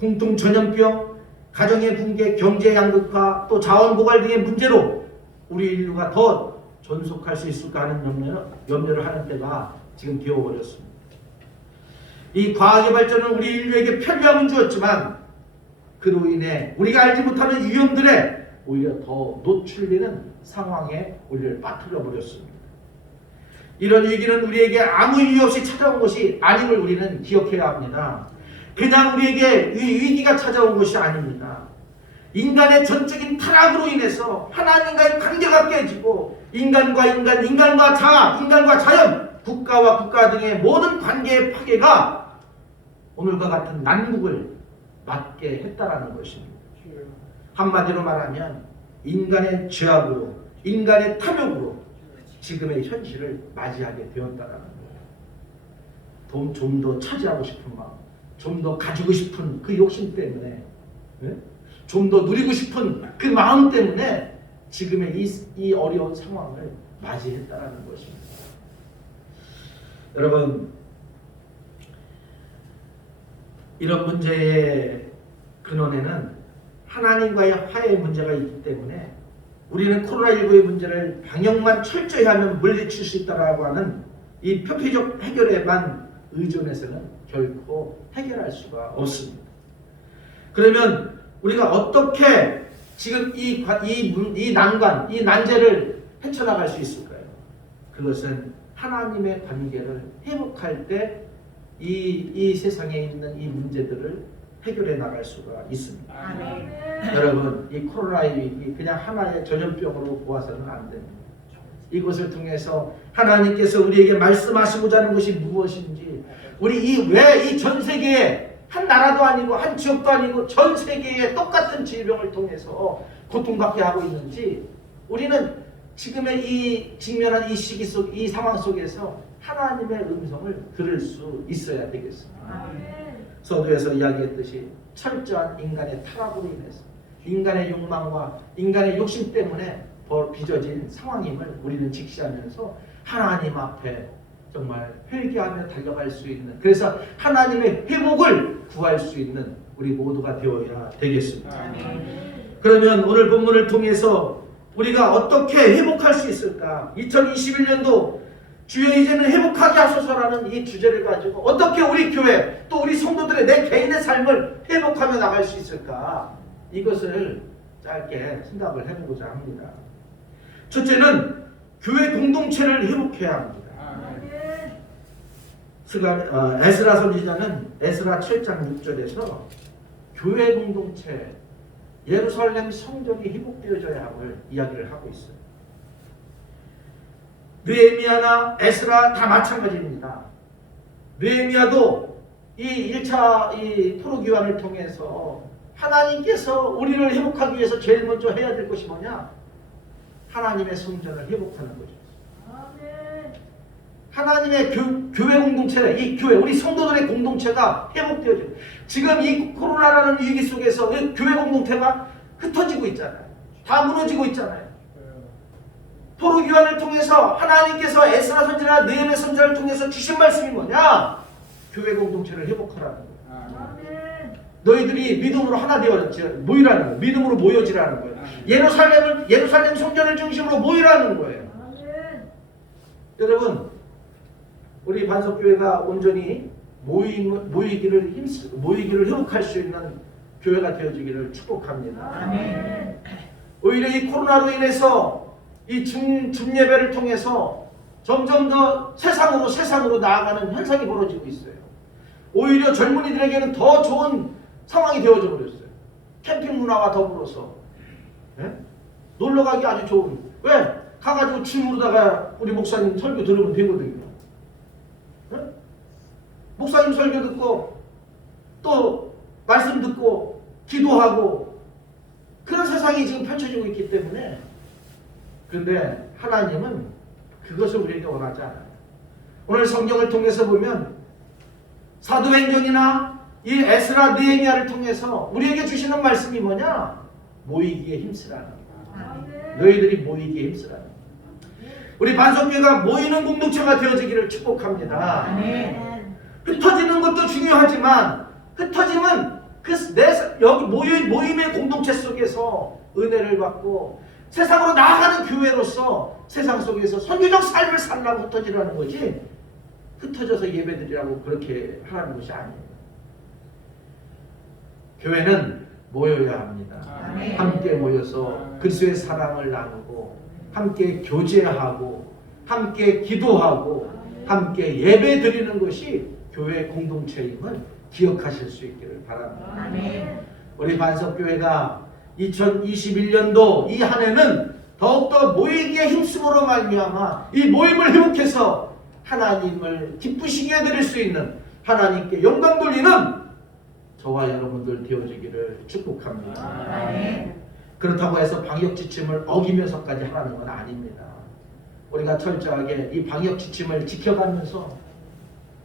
공통 전염병, 가정의 붕괴, 경제 양극화, 또 자원 고갈 등의 문제로 우리 인류가 더 존속할 수 있을까 하는 염려를 하는 때가 지금 되어버렸습니다. 이 과학의 발전은 우리 인류에게 편리함은 주었지만 그로 인해 우리가 알지 못하는 위험들에 오히려 더 노출되는 상황에 우리를 빠뜨려 버렸습니다. 이런 위기는 우리에게 아무 이유 없이 찾아온 것이 아님을 우리는 기억해야 합니다. 그냥 우리에게 이 위기가 찾아온 것이 아닙니다. 인간의 전적인 타락으로 인해서 하나님과의 관계가 깨지고 인간과 인간, 인간과 자아, 인간과 자연, 국가와 국가 등의 모든 관계의 파괴가 오늘과 같은 난국을 맞게 했다라는 것입니다. 한마디로 말하면 인간의 죄악으로, 인간의 탐욕으로 지금의 현실을 맞이하게 되었다라는 거예요. 좀 더 차지하고 싶은 마음, 좀 더 가지고 싶은 그 욕심 때문에, 좀 더 누리고 싶은 그 마음 때문에 지금의 이 어려운 상황을 맞이했다라는 것입니다. 여러분, 이런 문제의 근원에는 하나님과의 화해의 문제가 있기 때문에 우리는 코로나19의 문제를 방역만 철저히 하면 물리칠 수 있다고 하는 이 표피적 해결에만 의존해서는 결코 해결할 수가 없습니다. 그러면 우리가 어떻게 지금 이 난관, 이 난제를 헤쳐나갈 수 있을까요? 그것은 하나님의 관계를 회복할 때 이 세상에 있는 이 문제들을 해결해 나갈 수가 있습니다. 여러분, 이 코로나의 위기 그냥 하나의 전염병으로 보아서는 안 됩니다. 이것을 통해서 하나님께서 우리에게 말씀하시고자 하는 것이 무엇인지, 우리 왜 이 전 세계에 한 나라도 아니고 한 지역도 아니고 전 세계에 똑같은 질병을 통해서 고통받게 하고 있는지, 우리는 지금의 이 직면한 이 시기 속, 이 상황 속에서 하나님의 음성을 들을 수 있어야 되겠습니다. 서두에서 이야기했듯이 철저한 인간의 타락으로 인해서 인간의 욕망과 인간의 욕심 때문에 빚어진 상황임을 우리는 직시하면서 하나님 앞에 정말 회개하며 달려갈 수 있는, 그래서 하나님의 회복을 구할 수 있는 우리 모두가 되어야 되겠습니다. 그러면 오늘 본문을 통해서 우리가 어떻게 회복할 수 있을까? 2021년도 주여 이제는 회복하게 하소서라는 이 주제를 가지고 어떻게 우리 교회 또 우리 성도들의 내 개인의 삶을 회복하며 나갈 수 있을까? 이것을 짧게 생각을 해보고자 합니다. 첫째는 교회 공동체를 회복해야 합니다. 에스라 선지자는 에스라 7장 6절에서 교회 공동체, 예루살렘 성전이 회복되어져야 함을 이야기를 하고 있어요. 느헤미야나 에스라 다 마찬가지입니다. 느헤미야도 이 1차 이 포로기환을 통해서 하나님께서 우리를 회복하기 위해서 제일 먼저 해야 될 것이 뭐냐? 하나님의 성전을 회복하는 거죠. 하나님의 교회 공동체, 이 교회, 우리 성도들의 공동체가 회복되어져요. 지금 이 코로나라는 위기 속에서 교회 공동체가 흩어지고 있잖아요. 다 무너지고 있잖아요. 포로기환을 통해서 하나님께서 에스라 선지자, 느헤미야 선지자를 통해서 주신 말씀이 뭐냐? 교회 공동체를 회복하라는 거예요. 너희들이 믿음으로 하나 되어 모이라는 거예요. 믿음으로 모여지라는 거예요. 예루살렘 성전을 중심으로 모이라는 거예요. 여러분, 우리 반석교회가 온전히 모이기를 회복할 수 있는 교회가 되어지기를 축복합니다. 오히려 이 코로나로 인해서 이 줌예배를 통해서 점점 더 세상으로 나아가는 현상이 벌어지고 있어요. 오히려 젊은이들에게는 더 좋은 상황이 되어져 버렸어요. 캠핑 문화와 더불어서 놀러가기 아주 좋은. 왜? 가가지고 줌으로다가 우리 목사님 설교 들으면 되거든요. 목사님 설교 듣고 또 말씀 듣고 기도하고 그런 세상이 지금 펼쳐지고 있기 때문에, 그런데 하나님은 그것을 우리에게 원하지 않아요. 오늘 성경을 통해서 보면 사도행전이나 이 에스라 느헤미야를 통해서 우리에게 주시는 말씀이 뭐냐? 모이기에 힘쓰라는 거예요. 너희들이 모이기에 힘쓰라는 거예요. 우리 반석교회가 모이는 공동체가 되어지기를 축복합니다. 흩어지는 것도 중요하지만 흩어짐은 여기 모임의 공동체 속에서 은혜를 받고 세상으로 나아가는 교회로서 세상 속에서 선교적 삶을 살라고 흩어지라는 거지, 흩어져서 예배드리라고 그렇게 하라는 것이 아니에요. 교회는 모여야 합니다. 함께 모여서 그리스도의 사랑을 나누고 함께 교제하고 함께 기도하고 함께 예배드리는 것이 교회 공동체임을 기억하실 수 있기를 바랍니다. 우리 반석교회가 2021년도 이 한 해는 더욱더 모이기에 힘쓰므로 말미암아 이 모임을 회복해서 하나님을 기쁘시게 해드릴 수 있는, 하나님께 영광 돌리는 저와 여러분들 되어지기를 축복합니다. 그렇다고 해서 방역 지침을 어기면서까지 하라는 건 아닙니다. 우리가 철저하게 이 방역 지침을 지켜가면서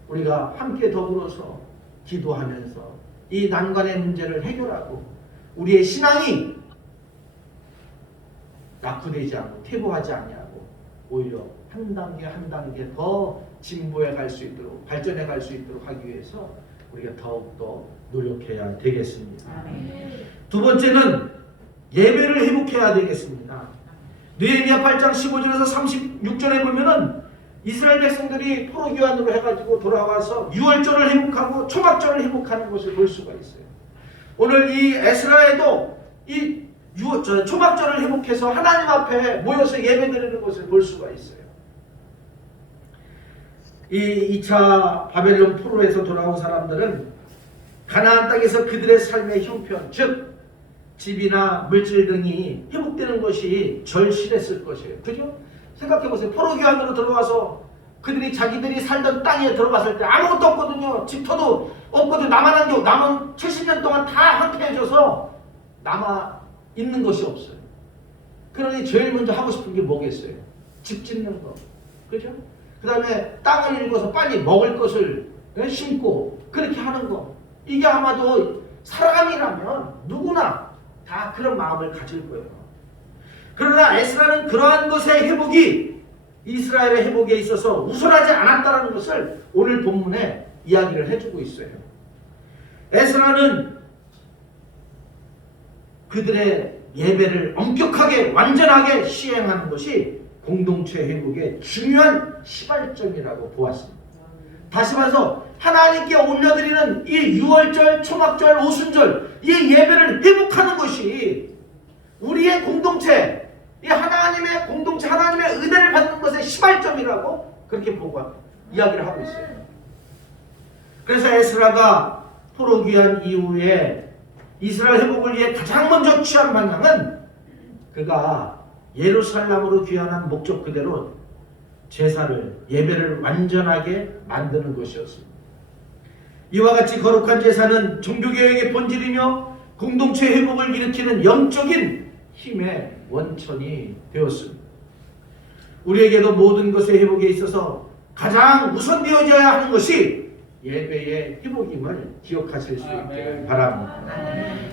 우리가 함께 더불어서 기도하면서 이 난관의 문제를 해결하고 우리의 신앙이 낙후되지 않고 퇴보하지 아니하고 오히려 한 단계 한 단계 더 진보해 갈 수 있도록, 발전해 갈 수 있도록 하기 위해서 우리가 더욱더 노력해야 되겠습니다. 두 번째는 예배를 회복해야 되겠습니다. 느헤미야 8장 15절에서 36절에 보면은 이스라엘 백성들이 포로기환으로 해가지고 돌아와서 유월절을 회복하고 초막절을 회복하는 것을 볼 수가 있어요. 오늘 이 에스라에도 이 초막절을 회복해서 하나님 앞에 모여서 예배드리는 것을 볼 수가 있어요. 이 2차 바벨론 포로에서 돌아온 사람들은 가나안 땅에서 그들의 삶의 형편, 즉 집이나 물질 등이 회복되는 것이 절실했을 것이에요. 그죠? 생각해보세요. 포로기환으로 들어와서 그들이 자기들이 살던 땅에 들어갔을 때 아무것도 없거든요. 집터도 없거든요. 남은 70년 동안 다 황폐해져서 남아있는 것이 없어요. 그러니 제일 먼저 하고 싶은 게 뭐겠어요? 집 짓는 거. 그죠? 그 다음에 땅을 읽어서 빨리 먹을 것을 심고 그렇게 하는 거. 이게 아마도 사람이라면 누구나 다 그런 마음을 가질 거예요. 그러나 에스라는 그러한 것의 회복이 이스라엘의 회복에 있어서 우선하지 않았다는 것을 오늘 본문에 이야기를 해주고 있어요. 에스라는 그들의 예배를 엄격하게 완전하게 시행하는 것이 공동체 회복의 중요한 시발점이라고 보았습니다. 다시 말해서 하나님께 올려드리는 이 유월절, 초막절, 오순절 이 예배를 회복하는 것이 우리의 공동체, 이 하나님의 공동체, 하나님의 은혜를 받는 것의 시발점이라고 그렇게 보고 이야기를 하고 있어요. 그래서 에스라가 포로귀환 이후에 이스라엘 회복을 위해 가장 먼저 취한 방향은 그가 예루살렘으로 귀환한 목적 그대로 제사를 예배를 완전하게 만드는 것이었습니다. 이와 같이 거룩한 제사는 종교개혁의 본질이며 공동체 회복을 일으키는 영적인 힘의 원천이 되었습니다. 우리에게도 모든 것의 회복에 있어서 가장 우선되어져야 하는 것이 예배의 회복임을 기억하실 수 있기를 바랍니다.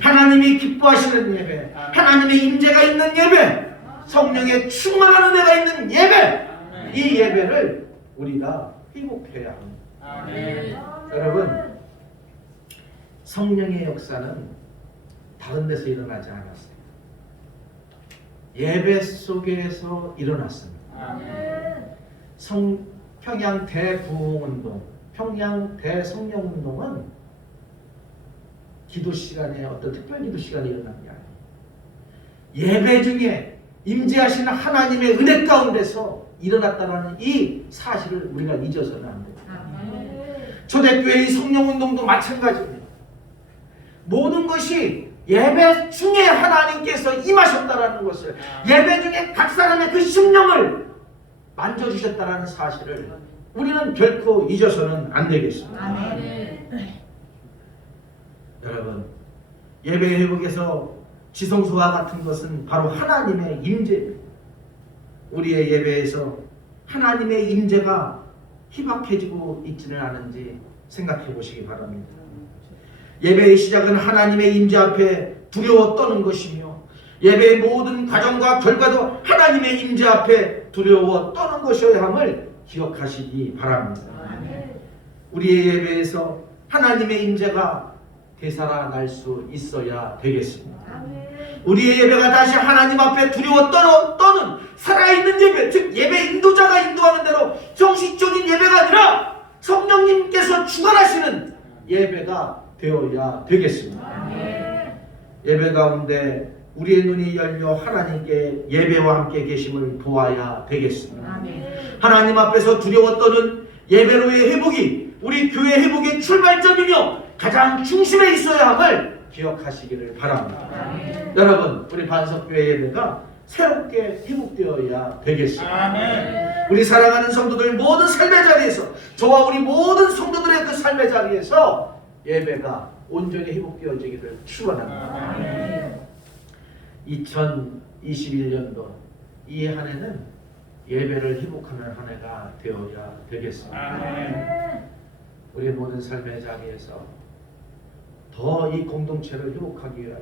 하나님이 기뻐하시는 예배, 하나님의 임재가 있는 예배, 성령의 충만한 은혜가 있는 예배, 이 예배를 우리가 회복해야 합니다. 여러분, 성령의 역사는 다른 데서 일어나지 않았어요. 예배 속에서 일어났습니다. 평양 대부흥운동, 평양 대성령운동은 기도 시간에 어떤 특별 기도 시간에 일어난 게 아니에요. 예배 중에 임재하시는 하나님의 은혜 가운데서 일어났다는 이 사실을 우리가 잊어서는 안 됩니다. 초대교회의 성령운동도 마찬가지입니다. 모든 것이 예배 중에 하나님께서 임하셨다는 것을, 예배 중에 각 사람의 그 심령을 만져주셨다는 사실을 우리는 결코 잊어서는 안 되겠습니다. 여러분, 예배 회복에서 지성소와 같은 것은 바로 하나님의 임재입니다. 우리의 예배에서 하나님의 임재가 희박해지고 있지는 않은지 생각해 보시기 바랍니다. 예배의 시작은 하나님의 임재 앞에 두려워 떠는 것이며, 예배의 모든 과정과 결과도 하나님의 임재 앞에 두려워 떠는 것이어야 함을 기억하시기 바랍니다. 우리의 예배에서 하나님의 임재가 되살아날 수 있어야 되겠습니다. 우리의 예배가 다시 하나님 앞에 두려워 떠는 살아있는 예배, 즉 예배 인도자가 인도하는 대로 정식적인 예배가 아니라 성령님께서 주관하시는 예배가 되어야 되겠습니다. 예배 가운데 우리의 눈이 열려 하나님께 예배와 함께 계심을 보아야 되겠습니다. 하나님 앞에서 두려워 떠는 예배로의 회복이 우리 교회 회복의 출발점이며 가장 중심에 있어야 함을 기억하시기를 바랍니다. 여러분, 우리 반석교회 예배가 새롭게 회복되어야 되겠습니다. 우리 사랑하는 성도들 모든 삶의 자리에서, 저와 우리 모든 성도들의 그 삶의 자리에서 예배가 온전히 회복되어지기를 축원합니다. 2021년도 이 한 해는 예배를 회복하는 한 해가 되어야 되겠습니다. 우리 모든 삶의 자리에서 더 이 공동체를 회복하기 위하여,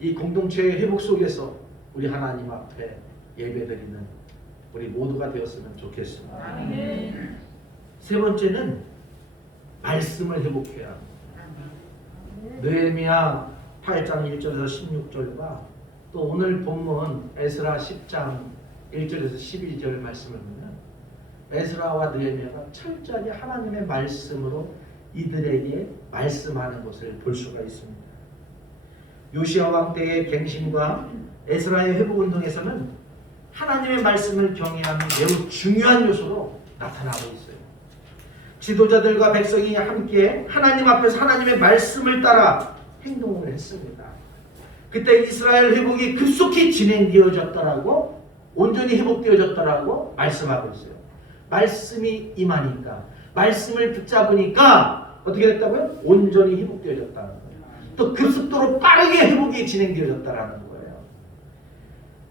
이 공동체의 회복 속에서 우리 하나님 앞에 예배드리는 우리 모두가 되었으면 좋겠습니다. 세 번째는 말씀을 회복해야 합니다. 느헤미야 8장 1절에서 16절과 또 오늘 본문 에스라 10장 1절에서 12절 말씀을 보면 에스라와 느헤미야가 철저하게 하나님의 말씀으로 이들에게 말씀하는 것을 볼 수가 있습니다. 요시야 왕 때의 갱신과 에스라의 회복운동에서는 하나님의 말씀을 경외하는 매우 중요한 요소로 나타나고 있어요. 지도자들과 백성이 함께 하나님 앞에서 하나님의 말씀을 따라 행동을 했습니다. 그때 이스라엘 회복이 급속히 진행되어졌더라고, 온전히 회복되어졌더라고 말씀하고 있어요. 말씀이 임하니까, 말씀을 붙잡으니까 어떻게 됐다고요? 온전히 회복되어졌다는 거예요. 또 급속도로 빠르게 회복이 진행되어졌다는 거예요.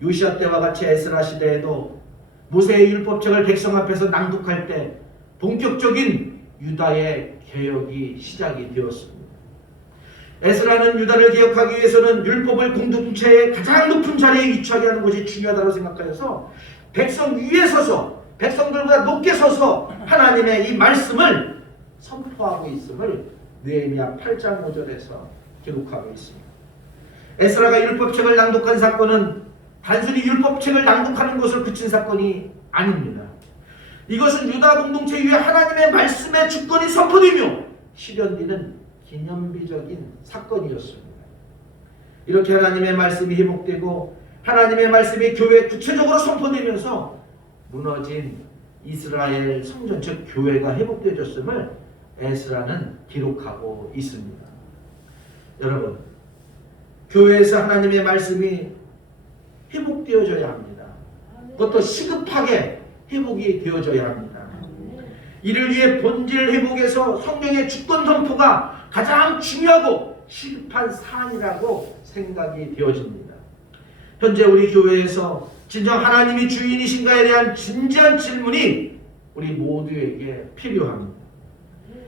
요시야 때와 같이 에스라 시대에도 모세의 율법책을 백성 앞에서 낭독할 때 본격적인 유다의 개혁이 시작이 되었습니다. 에스라는 유다를 개혁하기 위해서는 율법을 공동체의 가장 높은 자리에 위치하게 하는 것이 중요하다고 생각하여서 백성 위에 서서, 백성들보다 높게 서서 하나님의 이 말씀을 선포하고 있음을 느헤미야 8장 5절에서 기록하고 있습니다. 에스라가 율법책을 낭독한 사건은 단순히 율법책을 낭독하는 것을 그친 사건이 아닙니다. 이것은 유다 공동체 위에 하나님의 말씀의 주권이 선포되며 실현되는 기념비적인 사건이었습니다. 이렇게 하나님의 말씀이 회복되고 하나님의 말씀이 교회에 구체적으로 선포되면서 무너진 이스라엘 성전, 즉 교회가 회복되어졌음을 에스라는 기록하고 있습니다. 여러분, 교회에서 하나님의 말씀이 회복되어져야 합니다. 그것도 시급하게 회복이 되어져야 합니다. 이를 위해 본질 회복에서 성령의 주권 선포가 가장 중요하고 시급한 사안이라고 생각이 되어집니다. 현재 우리 교회에서 진정 하나님이 주인이신가에 대한 진지한 질문이 우리 모두에게 필요합니다.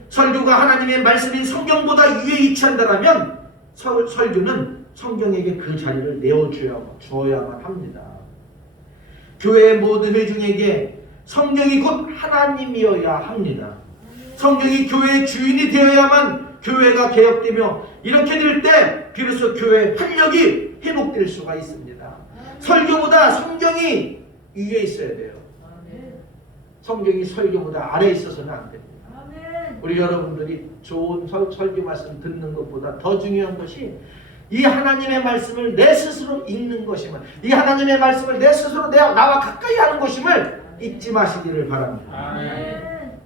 설교가 하나님의 말씀인 성경보다 위에 위치한다면 설교는 성경에게 그 자리를 내어줘야만 합니다. 교회의 모든 회중에게 성경이 곧 하나님이어야 합니다. 성경이 교회의 주인이 되어야만 교회가 개혁되며 이렇게 될 때 비로소 교회의 활력이 회복될 수가 있습니다. 설교보다 성경이 위에 있어야 돼요. 성경이 설교보다 아래에 있어서는 안 됩니다. 우리 여러분들이 좋은 설교 말씀 듣는 것보다 더 중요한 것이 이 하나님의 말씀을 내 스스로 읽는 것임을, 이 하나님의 말씀을 내 스스로 나와 가까이 하는 것임을 잊지 마시기를 바랍니다. 아멘.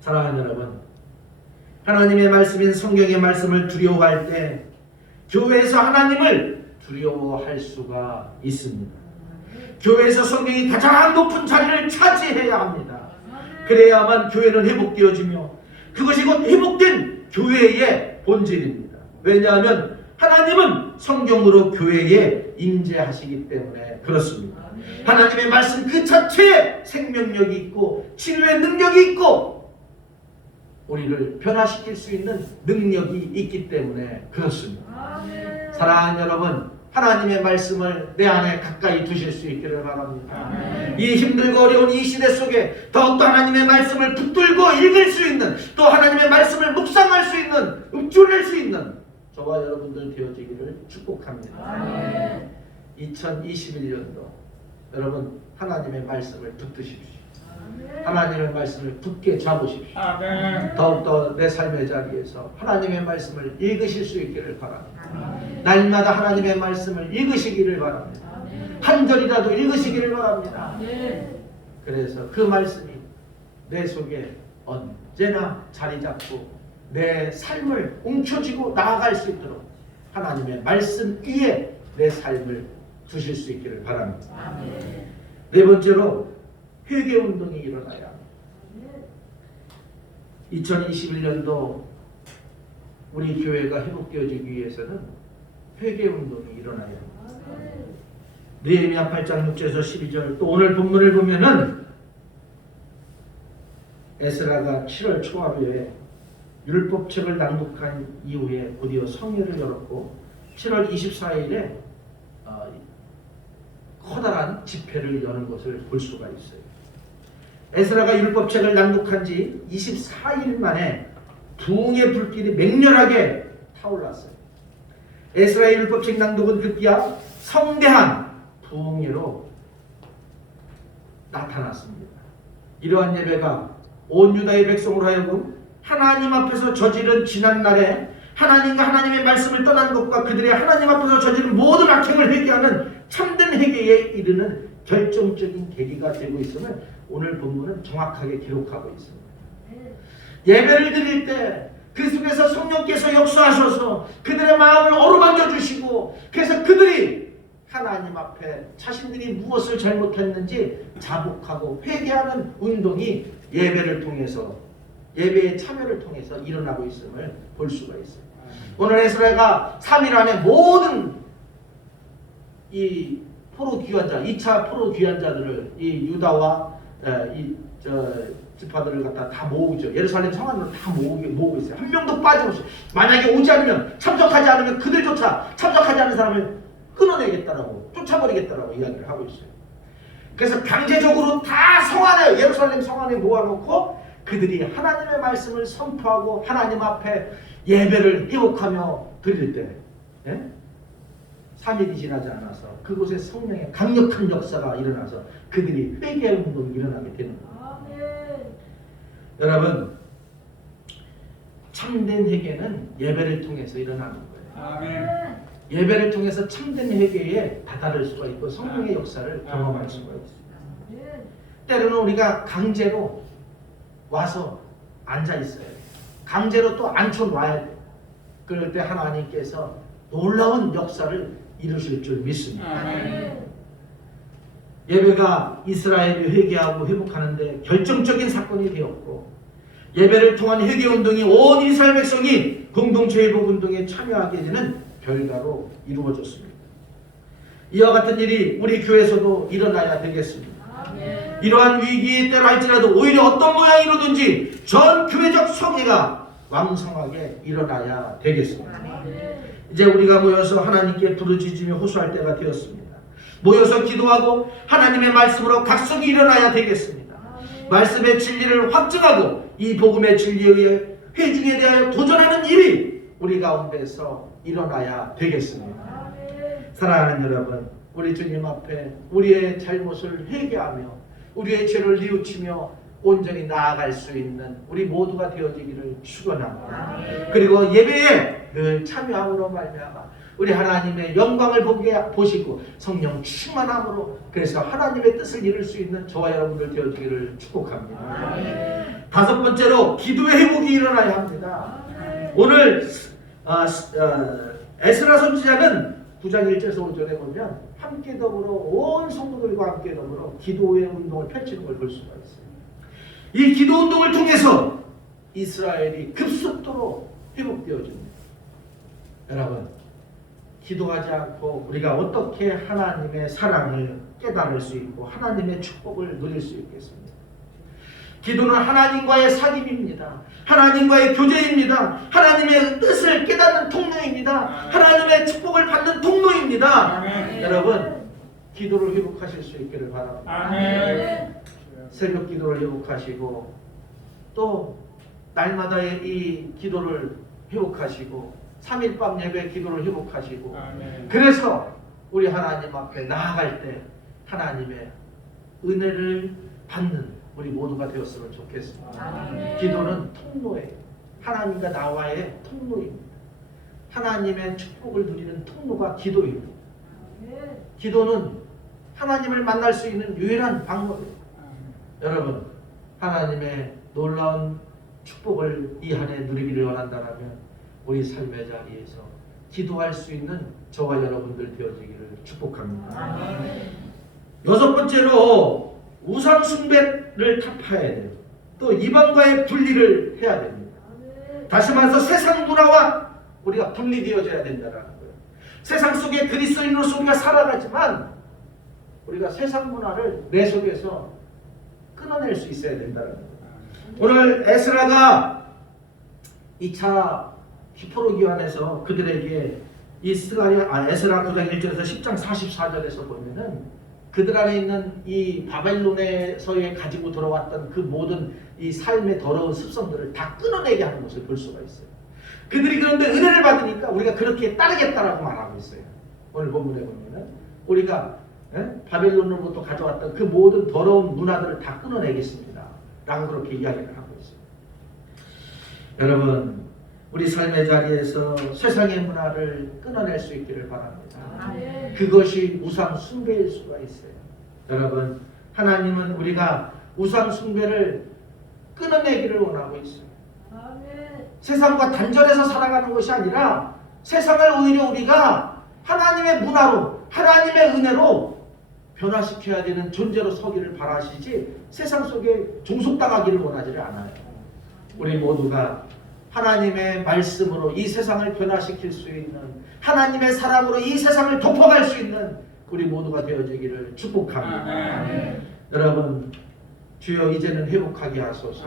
사랑하는 여러분, 하나님의 말씀인 성경의 말씀을 두려워할 때 교회에서 하나님을 두려워할 수가 있습니다. 교회에서 성경이 가장 높은 자리를 차지해야 합니다. 그래야만 교회는 회복되어지며 그것이 곧 회복된 교회의 본질입니다. 왜냐하면 하나님은 성경으로 교회에 임재하시기 때문에 그렇습니다. 하나님의 말씀 그 자체에 생명력이 있고 치료의 능력이 있고 우리를 변화시킬 수 있는 능력이 있기 때문에 그렇습니다. 사랑하는 여러분, 하나님의 말씀을 내 안에 가까이 두실 수 있기를 바랍니다. 이 힘들고 어려운 이 시대 속에 더욱더 하나님의 말씀을 붙들고 읽을 수 있는, 또 하나님의 말씀을 묵상할 수 있는, 읊조릴 수 있는 저와 여러분들 되어지기를 축복합니다. 2021년도 여러분 하나님의 말씀을 붙드십시오. 하나님의 말씀을 굳게 잡으십시오. 더욱더 내 삶의 자리에서 하나님의 말씀을 읽으실 수 있기를 바랍니다. 날마다 하나님의 말씀을 읽으시기를 바랍니다. 한 절이라도 읽으시기를 바랍니다. 그래서 그 말씀이 내 속에 언제나 자리 잡고 내 삶을 움켜쥐고 나아갈 수 있도록 하나님의 말씀 위에 내 삶을 두실 수 있기를 바랍니다. 네 번째로 회개운동이 일어나야 합니다. 2021년도 우리 교회가 회복되어지기 위해서는 회개운동이 일어나야 합니다. 느헤미야 8장 6절에서 12절, 또 오늘 본문을 보면은 에스라가 7월 초하루에 율법책을 낭독한 이후에 곧이어 성회를 열었고 7월 24일에 커다란 집회를 여는 것을 볼 수가 있어요. 에스라가 율법책을 낭독한 지 24일 만에 부흥의 불길이 맹렬하게 타올랐어요. 에스라의 율법책 낭독은 급기야 성대한 부흥회로 나타났습니다. 이러한 예배가 온 유다의 백성으로 하여금 하나님 앞에서 저지른 지난날에 하나님과 하나님의 말씀을 떠난 것과 그들의 하나님 앞에서 저지른 모든 악행을 회개하는 참된 회개에 이르는 결정적인 계기가 되고 있음을 오늘 본문은 정확하게 기록하고 있습니다. 예배를 드릴 때 그 속에서 성령께서 역사하셔서 그들의 마음을 어루만져 주시고, 그래서 그들이 하나님 앞에 자신들이 무엇을 잘못했는지 자복하고 회개하는 운동이 예배를 통해서, 예배의 참여를 통해서 일어나고 있음을 볼 수가 있어요. 오늘 에스라가 3일 안에 모든 이 포로 귀환자, 2차 포로 귀환자들을 이 유다와 지파들을 갖다 다 모으죠. 예루살렘 성 안으로 다 모으고 있어요. 한 명도 빠짐없이. 만약에 오지 않으면, 참석하지 않으면 그들조차 참석하지 않는 사람을 끊어내겠다라고, 쫓아버리겠다라고 이야기를 하고 있어요. 그래서 강제적으로 다 성 안에, 예루살렘 성 안에 모아놓고 그들이 하나님의 말씀을 선포하고 하나님 앞에 예배를 회복하며 드릴 때 3일이 지나지 않아서 그곳에 성령의 강력한 역사가 일어나서 그들이 회개 운동이 일어나게 되는 거예요. 여러분, 참된 회개는 예배를 통해서 일어나는 거예요. 예배를 통해서 참된 회개에 다다를 수가 있고 성령의 역사를 경험할 수가 있습니다. 때로는 우리가 강제로 와서 앉아 있어요. 강제로 또 앉혀놔야 돼요. 그럴 때 하나님께서 놀라운 역사를 이루실 줄 믿습니다. 예배가 이스라엘이 회개하고 회복하는데 결정적인 사건이 되었고, 예배를 통한 회개운동이 온 이스라엘 백성이 공동체 회복운동에 참여하게 되는 결과로 이루어졌습니다. 이와 같은 일이 우리 교회에서도 일어나야 되겠습니다. 이러한 위기의 때라 할지라도 오히려 어떤 모양이로든지 전 교회적 성례가 왕성하게 일어나야 되겠습니다. 이제 우리가 모여서 하나님께 부르짖으며 호소할 때가 되었습니다. 모여서 기도하고 하나님의 말씀으로 각성이 일어나야 되겠습니다. 말씀의 진리를 확증하고 이 복음의 진리에 의해 회중에 대하여 도전하는 일이 우리 가운데서 일어나야 되겠습니다. 사랑하는 여러분, 우리 주님 앞에 우리의 잘못을 회개하며 우리의 죄를 뉘우치며 온전히 나아갈 수 있는 우리 모두가 되어지기를 축원합니다. 그리고 예배에 늘 참여함으로 말미암아 우리 하나님의 영광을 보시고 성령 충만함으로 그래서 하나님의 뜻을 이룰 수 있는 저와 여러분들 되어지기를 축복합니다. 다섯 번째로 기도의 회복이 일어나야 합니다. 오늘 에스라 선지자는 9장 1절에서 5절에 보면 함께 더불어 온 성도들과 함께 더불어 기도의 운동을 펼치는 걸 볼 수가 있어요. 이 기도 운동을 통해서 이스라엘이 급속도로 회복되어집니다. 여러분, 기도하지 않고 우리가 어떻게 하나님의 사랑을 깨달을 수 있고 하나님의 축복을 누릴 수 있겠습니까? 기도는 하나님과의 사귐입니다. 하나님과의 교제입니다. 하나님의 뜻을 깨닫는 통로입니다. 하나님의 축복을 받는 통로입니다. 여러분, 기도를 회복하실 수 있기를 바랍니다. 새벽 기도를 회복하시고 또 날마다의 이 기도를 회복하시고 3일 밤 예배 기도를 회복하시고 그래서 우리 하나님 앞에 나아갈 때 하나님의 은혜를 받는 우리 모두가 되었으면 좋겠습니다. 기도는 통로예요. 하나님과 나와의 통로입니다. 하나님의 축복을 누리는 통로가 기도입니다. 기도는 하나님을 만날 수 있는 유일한 방법이에요. 여러분, 하나님의 놀라운 축복을 이 한 해 누리기를 원한다면 우리 삶의 자리에서 기도할 수 있는 저와 여러분들 되어지기를 축복합니다. 여섯 번째로 우상 숭배를 타파해야 돼요. 또 이방과의 분리를 해야 됩니다. 다시 말해서 세상 문화와 우리가 분리되어져야 된다는 거예요. 세상 속에 그리스도인으로서 우리가 살아가지만 우리가 세상 문화를 내 속에서 끊어낼 수 있어야 된다는 거예요. 오늘 에스라가 2차 기포로 기환에서 그들에게 이 에스라 9장 1절에서 10장 44절에서 보면은 그들 안에 있는 이 바벨론에서의 가지고 돌아왔던 그 모든 이 삶의 더러운 습성들을 다 끊어내게 하는 것을 볼 수가 있어요. 그들이 그런데 은혜를 받으니까 우리가 그렇게 따르겠다라고 말하고 있어요. 오늘 본문에 보면은 우리가 바벨론으로부터 가져왔던 그 모든 더러운 문화들을 다 끊어내겠습니다 라고 그렇게 이야기를 하고 있어요. 여러분, 우리 삶의 자리에서 세상의 문화를 끊어낼 수 있기를 바랍니다. 그것이 우상 숭배일 수가 있어요. 여러분, 하나님은 우리가 우상 숭배를 끊어내기를 원하고 있어요. 세상과 단절해서 살아가는 것이 아니라 세상을 오히려 우리가 하나님의 문화로, 하나님의 은혜로 변화시켜야 되는 존재로 서기를 바라시지 세상 속에 종속당하기를 원하지를 않아요. 우리 모두가 하나님의 말씀으로 이 세상을 변화시킬 수 있는, 하나님의 사랑으로 이 세상을 덮어갈 수 있는 우리 모두가 되어지기를 축복합니다. 여러분, 주여 이제는 회복하게 하소서.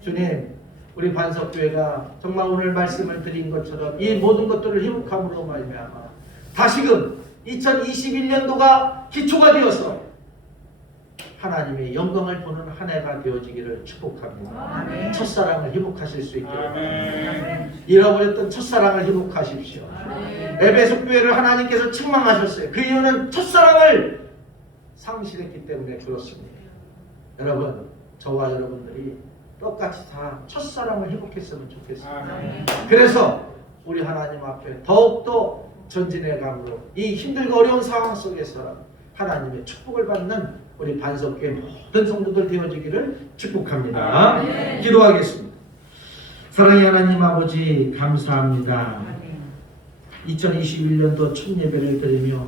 주님, 우리 반석교회가 정말 오늘 말씀을 드린 것처럼 이 모든 것들을 회복함으로 말미암아 다시금 2021년도가 기초가 되어서 하나님의 영광을 보는 한 해가 되어지기를 축복합니다. 첫사랑을 회복하실 수 있기를 바랍니다. 잃어버렸던 첫사랑을 회복하십시오. 에베소 교회를 하나님께서 책망하셨어요. 그 이유는 첫사랑을 상실했기 때문에 그렇습니다. 여러분, 저와 여러분들이 똑같이 다 첫사랑을 회복했으면 좋겠습니다. 그래서 우리 하나님 앞에 더욱더 전진해감으로 이 힘들고 어려운 상황 속에서 하나님의 축복을 받는 우리 반석교회 모든 성도들 되어지기를 축복합니다. 기도하겠습니다. 사랑의 하나님 아버지, 감사합니다. 2021년도 첫 예배를 드리며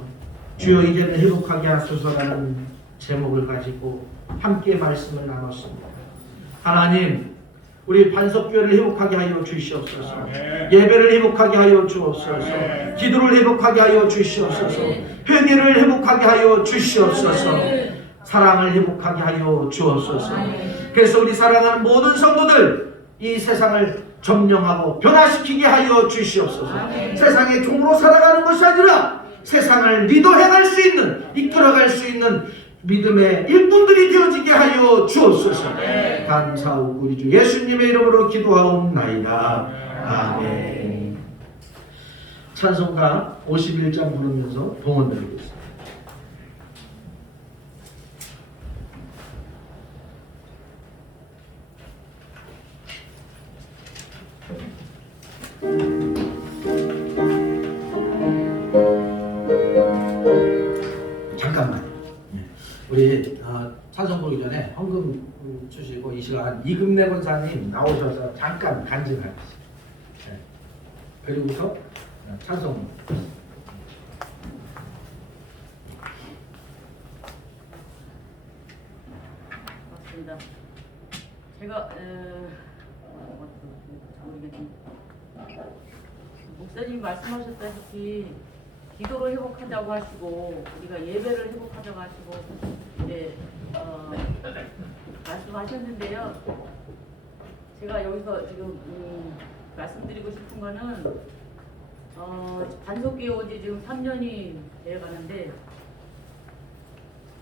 주여 이제는 회복하게 하소서라는 제목을 가지고 함께 말씀을 나눴습니다. 하나님, 우리 반석교회를 회복하게 하여 주시옵소서. 아멘. 예배를 회복하게 하여 주옵소서. 아멘. 기도를 회복하게 하여 주시옵소서. 회개를 회복하게 하여 주시옵소서. 사랑을 회복하게 하여 주옵소서. 그래서 우리 사랑하는 모든 성도들 이 세상을 점령하고 변화시키게 하여 주시옵소서. 세상의 종으로 살아가는 것이 아니라 세상을 리더해갈 수 있는, 이끌어갈 수 있는 믿음의 일꾼들이 되어지게 하여 주옵소서. 감사하고 우리 주 예수님의 이름으로 기도하옵나이다. 아멘. 찬송가 51장 부르면서 봉헌 드리겠습니다. 잠깐만. 우리 찬송 부르기 전에 헌금 주시고 이 시간 이금래 권사님 나오셔서 잠깐 간증하겠습니다. 그리고서 찬송. 맞습니다. 제가 목사님이 말씀하셨다시피 기도로 회복하자고 하시고 우리가 예배를 회복하자고 하시고 이제 말씀하셨는데요. 제가 여기서 지금 말씀드리고 싶은 거는 반석교회 온 지 지금 3년이 돼가는데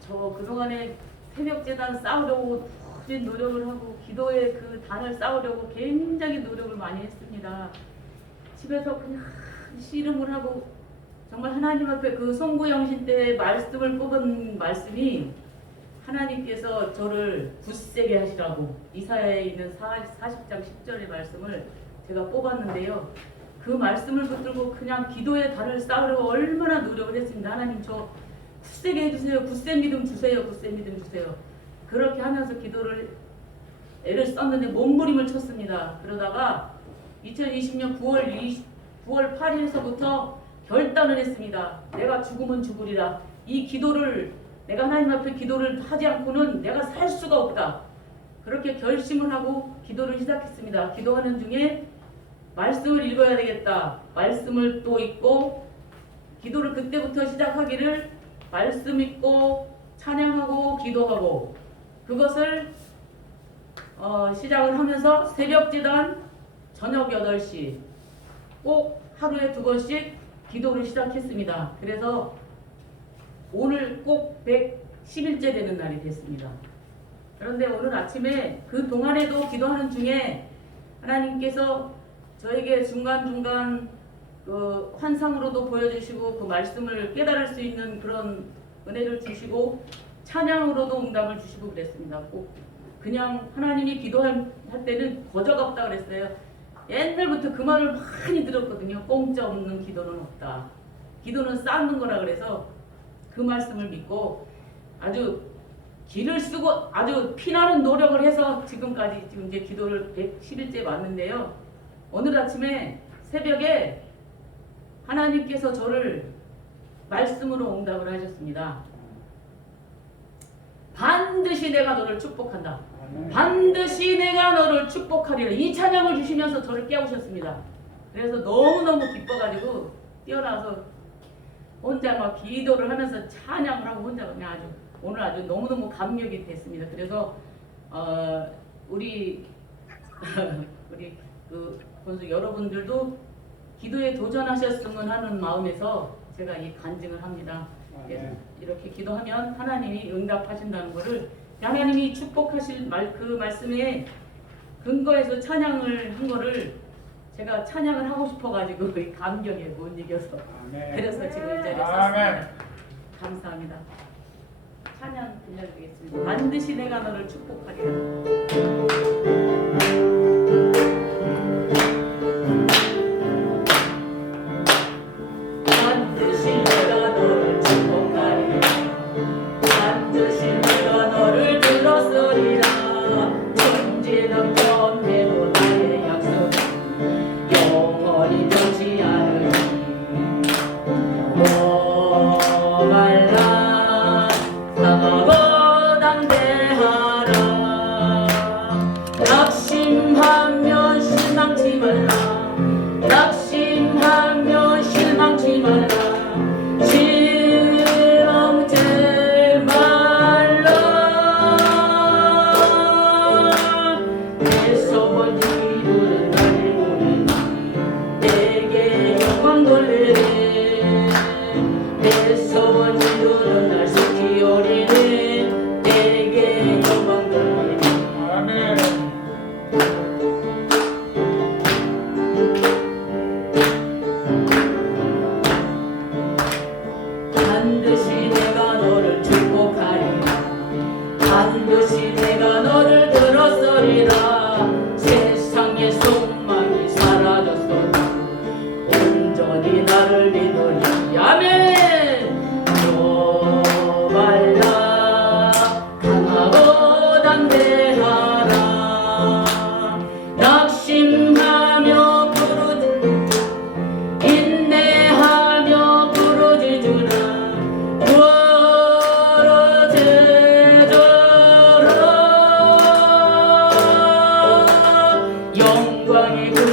저 그동안에 새벽재단 싸우려고 모든 노력을 하고 기도의 그 단을 쌓으려고 굉장히 노력을 많이 했습니다. 집에서 그냥 씨름을 하고 정말 하나님 앞에 그 송구영신 때 말씀을 뽑은 말씀이 하나님께서 저를 굳세게 하시라고 이사야에 있는 40장 10절의 말씀을 제가 뽑았는데요. 그 말씀을 붙들고 그냥 기도의 단을 쌓으려고 얼마나 노력을 했습니다. 하나님 저 굳세게 해주세요. 굳센 믿음 주세요. 굳센 믿음 주세요. 그렇게 하면서 기도를 애를 썼는데 몸부림을 쳤습니다. 그러다가 2020년 9월 8일서부터 결단을 했습니다. 내가 죽으면 죽으리라. 이 기도를 내가 하나님 앞에 기도를 하지 않고는 내가 살 수가 없다. 그렇게 결심을 하고 기도를 시작했습니다. 기도하는 중에 말씀을 읽어야 되겠다. 말씀을 또 읽고 기도를 그때부터 시작하기를 말씀 읽고 찬양하고 기도하고 그것을 시작을 하면서 새벽재단 저녁 8시 꼭 하루에 2번씩 기도를 시작했습니다. 그래서 오늘 꼭 110일째 되는 날이 됐습니다. 그런데 오늘 아침에 그 동안에도 기도하는 중에 하나님께서 저에게 중간중간 그 환상으로도 보여주시고 그 말씀을 깨달을 수 있는 그런 은혜를 주시고 찬양으로도 응답을 주시고 그랬습니다. 꼭 그냥 하나님이 기도할 때는 거저가 없다 그랬어요. 옛날부터 그 말을 많이 들었거든요. 공짜 없는 기도는 없다. 기도는 쌓는 거라 그래서 그 말씀을 믿고 아주 길을 쓰고 아주 피나는 노력을 해서 지금까지 지금 이제 기도를 110일째 왔는데요. 오늘 아침에 새벽에 하나님께서 저를 말씀으로 응답을 하셨습니다. 반드시 내가 너를 축복한다. 반드시 내가 너를 축복하리라. 이 찬양을 주시면서 저를 깨우셨습니다. 그래서 너무너무 기뻐가지고 뛰어나서 혼자 막 기도를 하면서 찬양을 하고 혼자 그냥 아주 오늘 아주 너무너무 감격이 됐습니다. 그래서 우리 그 권수 여러분들도 기도에 도전하셨으면 하는 마음에서 제가 이 간증을 합니다. 그래서 이렇게 기도하면 하나님이 응답하신다는 것을 하나님이 축복하실 그 말씀에 근거해서 찬양을 한 거를 제가 찬양을 하고 싶어가지고 그 감격에 못 이겨서 그래서 지금 이 자리에 섰습니다. 감사합니다. 찬양 들려드리겠습니다. 반드시 내가 너를 축복하리라. 말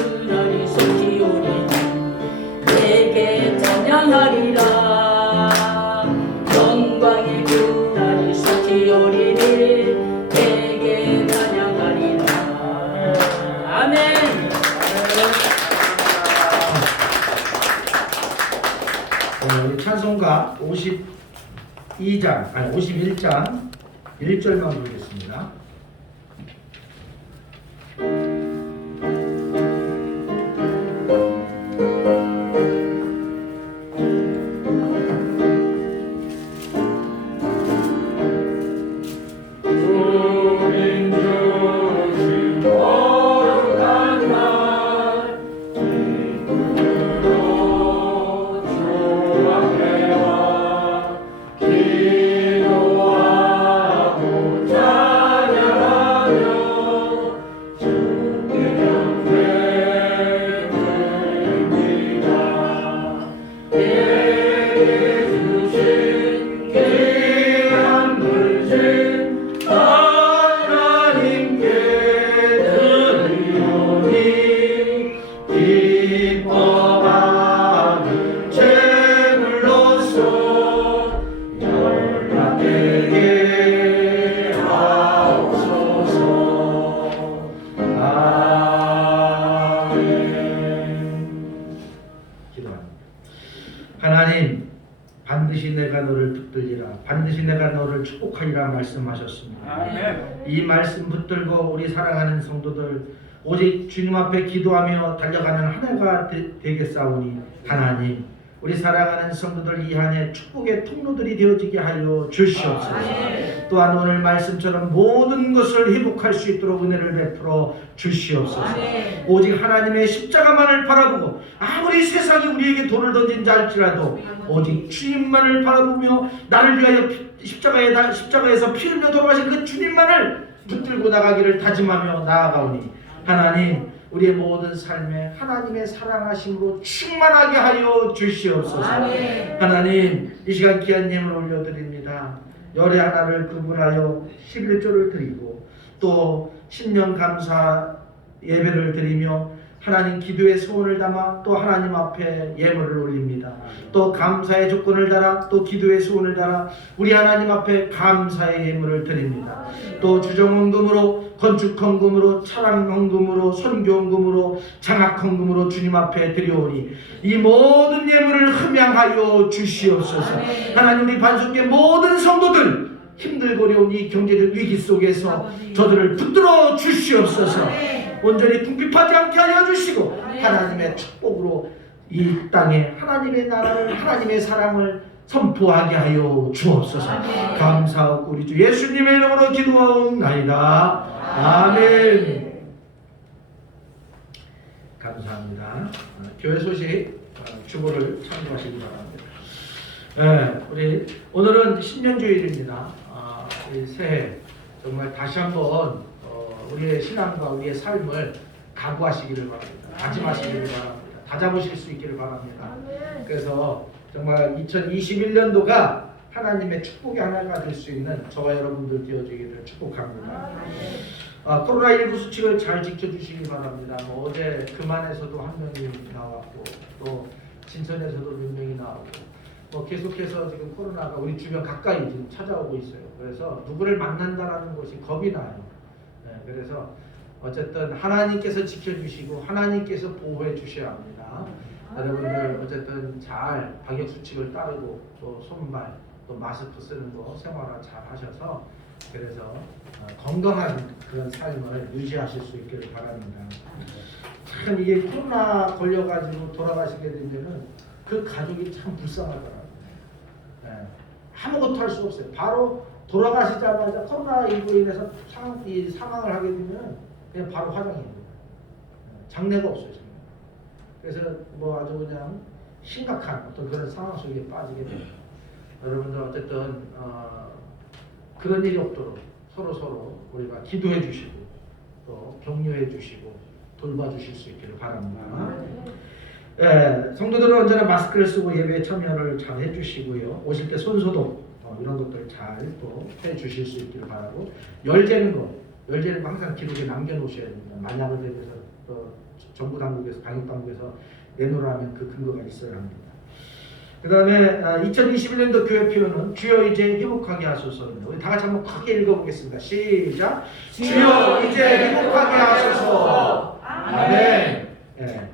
그날이 속히 오리니 내게 찬양하리라. 영광의 그날이 속히 오리니 내게 찬양하리라. 아멘. 우리 찬송가 51장 1절만 보겠습니다. 하나님, 반드시 내가 너를 붙들리라, 반드시 내가 너를 축복하리라 말씀하셨습니다. 아멘. 이 말씀 붙들고 우리 사랑하는 성도들 오직 주님 앞에 기도하며 달려가는 한 해가 되겠사오니 하나님, 우리 사랑하는 성도들 이 한 해 축복의 통로들이 되어지게 하여 주시옵소서. 또한 오늘 말씀처럼 모든 것을 회복할 수 있도록 은혜를 베풀어 주시옵소서. 오직 하나님의 십자가만을 바라보고 아무리 세상이 우리에게 돌을 던진지 할지라도 오직 주님만을 바라보며 나를 위하여 십자가에서 피 흘려 돌아가신 그 주님만을 붙들고 나가기를 다짐하며 나아가오니 하나님, 우리의 모든 삶에 하나님의 사랑하심으로 충만하게 하여 주시옵소서. 하나님, 이 시간 귀한 예물 올려드립니다. 열의 하나를 구분하여 11조를 드리고 또 신년 감사 예배를 드리며 하나님 기도의 소원을 담아 또 하나님 앞에 예물을 올립니다. 또 감사의 조건을 달아 또 기도의 소원을 달아 우리 하나님 앞에 감사의 예물을 드립니다. 또 주정헌금으로, 건축헌금으로, 차량헌금으로, 선교헌금으로, 장학헌금으로 주님 앞에 드려오니 이 모든 예물을 흠양하여 주시옵소서. 하나님, 우리 반석의 모든 성도들 힘들고 어려운 이 경제적 위기 속에서 저들을 붙들어 주시옵소서. 온전히 궁핍하지 않게 하여 주시고 하나님의 축복으로 이 땅에 하나님의 나라를, 하나님의 사랑을 선포하게 하여 주옵소서. 감사하고 우리 주 예수님의 이름으로 기도하옵나이다. 아멘. 감사합니다. 교회 소식 주보를 참고하시기 바랍니다. 우리 오늘은 신년주일입니다. 우리 새해 정말 다시 한번 우리의 신앙과 우리의 삶을 각오하시기를 바랍니다. 다짐하시기를 바랍니다. 다잡으실 수 있기를 바랍니다. 그래서 정말 2021년도가 하나님의 축복의 하나가 될 수 있는 저와 여러분들 되어주기를 축복합니다. 코로나19 수칙을 잘 지켜주시기 바랍니다. 어제 금안에서도 한 명이 나왔고 또 진천에서도 몇 명이 나오고 계속해서 지금 코로나가 우리 주변 가까이 지금 찾아오고 있어요. 그래서 누구를 만난다라는 것이 겁이 나요. 그래서 어쨌든 하나님께서 지켜주시고 하나님께서 보호해 주셔야 합니다. 여러분들 어쨌든 잘 방역 수칙을 따르고 또 손발 또 마스크 쓰는 거 생활화 잘 하셔서 그래서 건강한 그런 삶을 유지하실 수 있기를 바랍니다. 참 이게 코로나 걸려가지고 돌아가시게 되면은 그 가족이 참 불쌍하더라고요. 아무것도 할 수 없어요. 바로 돌아가시자마자 코로나19로 인해서 사망을 하게 되면 그냥 바로 화장이에요. 장례가 없어요. 장례. 그래서 아주 그냥 심각한 어떤 그런 상황 속에 빠지게 됩니다. 여러분들 어쨌든 그런 일이 없도록 서로 우리가 기도해 주시고 또 격려해 주시고 돌봐주실 수 있기를 바랍니다. 성도들은 언제나 마스크를 쓰고 예배에 참여를 잘 해주시고요. 오실 때 손소독 이런 것들 잘 또 해주실 수 있기를 바라고 열재는 거 항상 기록에 남겨놓으셔야 됩니다. 만약을 대비해서 정부 당국에서 방역 당국에서 내놓으라면 그 근거가 있어야 합니다. 그 다음에 2021년도 교회 표현은 주여 이제 회복하게 하소서입니다. 우리 다 같이 한번 크게 읽어보겠습니다. 시작. 주여 이제 회복하게 하소서. 아멘. 예,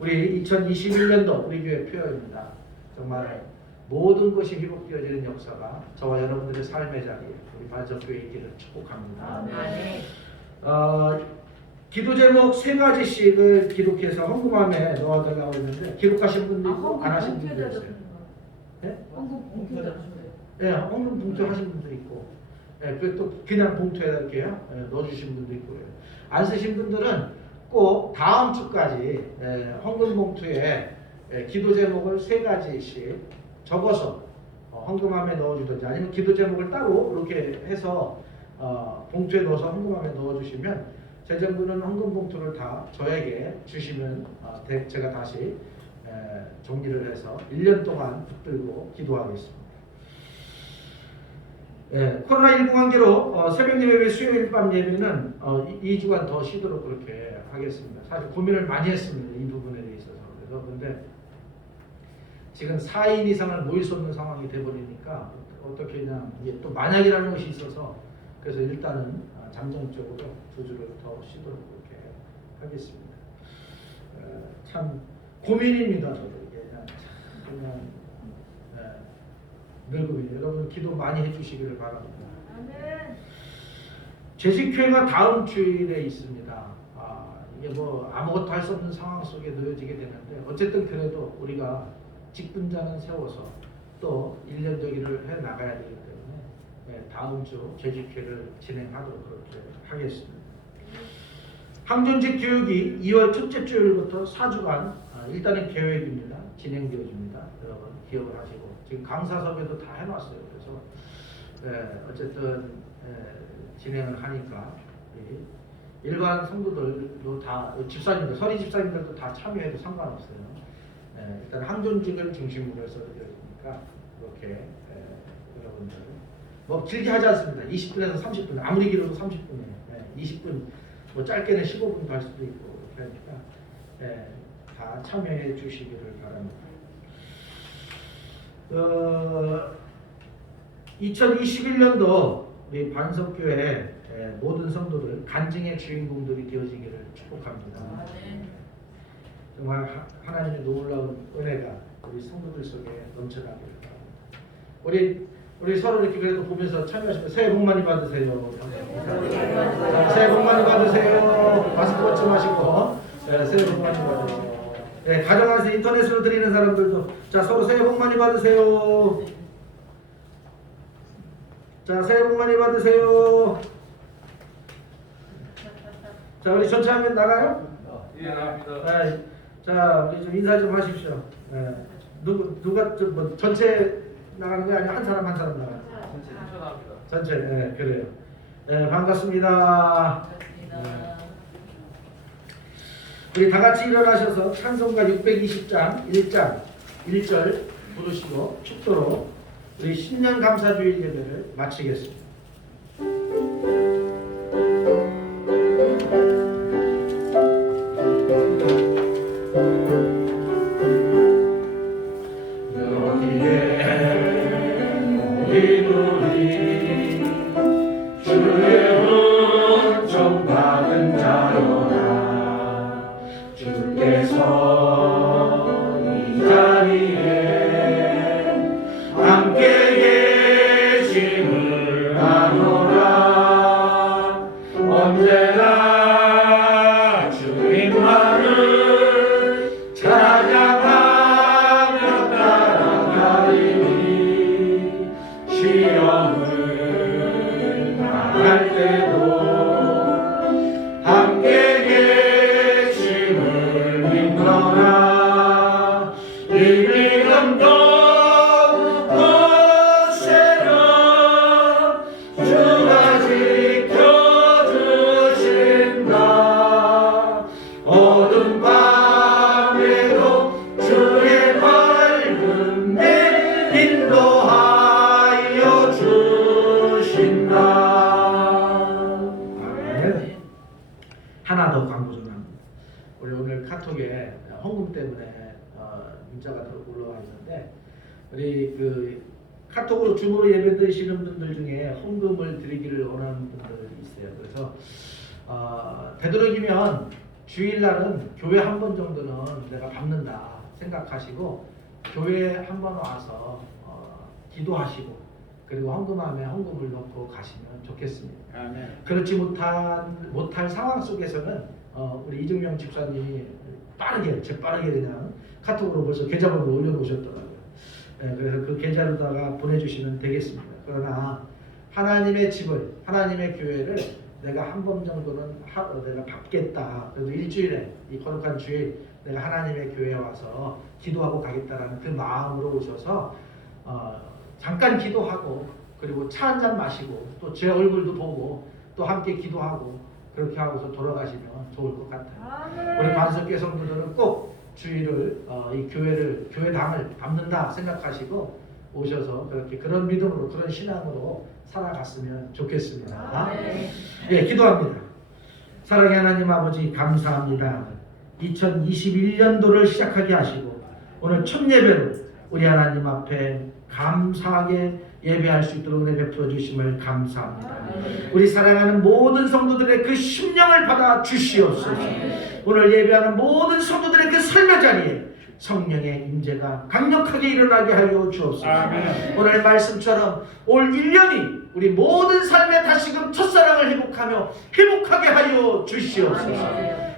우리 2021년도 우리 교회 표현입니다. 정말 모든 것이 회복되어지는 역사가 저와 여러분들의 삶의 자리에 우리 반석교회 있기를 축복합니다. 기도 제목 3가지씩을 기록해서 헌금함에 넣어달라고 했는데 기록하신 분도 있고 안 하신 분도 있어요. 네? 네, 헌금 봉투 하신 분도 있고, 네, 또 그냥 봉투에다 이렇게 넣어주신 분도 있고요. 안 쓰신 분들은 꼭 다음 주까지 헌금 봉투에 기도 제목을 3가지씩 적어서 헌금함에 넣어주든지 아니면 기도 제목을 따로 이렇게 해서 봉투에 넣어서 헌금함에 넣어주시면 재정부는 헌금 봉투를 다 저에게 주시면 제가 다시 정리를 해서 1년 동안 붙들고 기도하겠습니다. 코로나19 관계로 새벽 예배 수요일 밤 예배는 2주간 더 쉬도록 그렇게 하겠습니다. 사실 고민을 많이 했습니다. 이 부분에 있어서. 그래서 근데 지금 4인 이상을 모일 수 없는 상황이 돼버리니까 어떻게 그냥 이게 또 만약이라는 것이 있어서 그래서 일단은 잠정적으로 2주를 더 쉬도록 그렇게 하겠습니다. 참 고민입니다. 저도 이게 그냥 늙음이 여러분 기도 많이 해주시기를 바랍니다. 재직회가 다음 주일에 있습니다. 이게 뭐 아무것도 할 수 없는 상황 속에 놓여지게 되는데 어쨌든 그래도 우리가 직분자는 세워서 또 1년저기를 해 나가야 되기 때문에 다음 주 재직회를 진행하도록 그렇게 하겠습니다. 항존직 교육이 2월 첫째 주일부터 4주간 일단은 계획입니다. 진행되어집니다. 여러분 기억을 하시고 지금 강사섭외도 다 해놨어요. 그래서 어쨌든 진행을 하니까 일반 성도들도 다 집사님들, 서리 집사님들도 다 참여해도 상관없어요. 일단 항존직을 중심으로 해서 되어지니까 그렇게 여러분들 뭐 길게 하지 않습니다. 20분에서 30분 아무리 길어도 30분이에요. 20분 뭐 짧게는 15분 갈 수도 있고 그렇게 하니까 다 참여해 주시기를 바랍니다. 2021년도 우리 반석교회 모든 성도들 간증의 주인공들이 되어지기를 축복합니다. 정말 하나님의 놀라운 은혜가 우리 성도들 속에 넘쳐나기를 바랍니다. 우리 서로 이렇게 그래도 보면서 참여하시면 새해 복 많이 받으세요. 자, 새해 복 많이 받으세요. 마스크 벗지 마시고 새해 복 많이 받으세요. 가정안에서 인터넷으로 드리는 사람들도 자 서로 새해 복 많이 받으세요. 자 새해 복 많이 받으세요. 자 우리 전체 화면 나가요? 예, 나갑니다. 자 우리 좀 인사 좀 하십시오. 누가 좀 뭐 전체 나가는 거 아니면 한 사람 나가요? 전체 나갑니다. 전체 그래요. 반갑습니다. 우리 다 같이 일어나셔서 찬송가 620장 1장 1절 부르시고 축도로 우리 신년 감사주일 예배를 마치겠습니다. 함께 계심을 믿노라. 일주일에 헌금 때문에 문자가 올라와 있는데 우리 그 카톡으로 줌으로 예배 드리시는 분들 중에 헌금을 드리기를 원하는 분들이 있어요. 그래서 되도록이면 주일날은 교회 한 번 정도는 내가 밟는다 생각하시고 교회에 한 번 와서 기도하시고 그리고 헌금함에 헌금을 넣고 가시면 좋겠습니다. 아멘. 그렇지 못할 상황 속에서는 우리 이정명 집사님이 재빠르게 그냥 카톡으로 벌써 계좌번호 올려놓으셨더라고요. 그래서 그 계좌로다가 보내주시면 되겠습니다. 그러나 하나님의 집을, 하나님의 교회를 내가 한 번 정도는 내가 밟겠다. 그래도 일주일에 이 거룩한 주일 내가 하나님의 교회에 와서 기도하고 가겠다라는 그 마음으로 오셔서 잠깐 기도하고 그리고 차 한 잔 마시고 또 제 얼굴도 보고 또 함께 기도하고 그렇게 하고서 돌아가시면 좋을 것 같아요. 우리 반석교 성도들은 꼭 주일을 이 교회당을 밟는다 생각하시고 오셔서 그렇게 그런 믿음으로 그런 신앙으로 살아갔으면 좋겠습니다. 예, 기도합니다. 사랑의 하나님 아버지 감사합니다. 2021년도를 시작하게 하시고 오늘 첫 예배로 우리 하나님 앞에 감사하게 예배할 수 있도록 은혜 베풀어 주심을 감사합니다. 우리 사랑하는 모든 성도들의 그 심령을 받아 주시옵소서. 오늘 예배하는 모든 성도들의 그 설교 자리에 성령의 임재가 강력하게 일어나게 하여 주옵소서. 오늘 말씀처럼 올 1년이 우리 모든 삶에 다시금 첫사랑을 회복하게 하여 주시옵소서.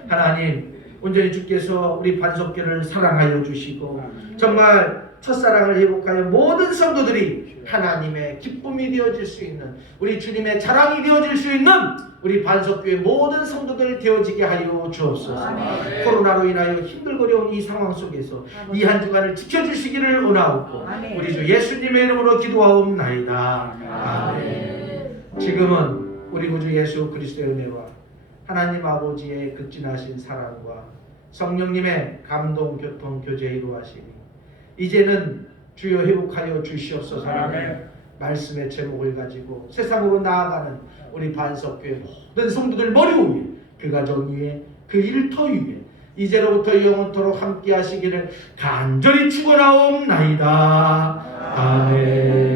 하나님 온전히 주께서 우리 반석교를 사랑하여 주시고 정말 첫사랑을 회복하여 모든 성도들이 하나님의 기쁨이 되어질 수 있는 우리 주님의 자랑이 되어질 수 있는 우리 반석교의 모든 성도들 되어지게 하여 주옵소서. 코로나로 인하여 힘들거려온 이 상황 속에서 이 한 주간을 지켜주시기를 원하옵고 우리 주 예수님의 이름으로 기도하옵나이다. 아멘. 지금은 우리 구주 예수 그리스도의 은혜와 하나님 아버지의 극진하신 사랑과 성령님의 감동 교통 교제 이루하시니 이제는 주여 회복하여 주시옵소서. 말씀의 제목을 가지고 세상으로 나아가는 우리 반석교회 모든 성도들 머리 위에 그 가정 위에 그 일터 위에 이제로부터 영원토록 함께 하시기를 간절히 축원하옵나이다. 아멘.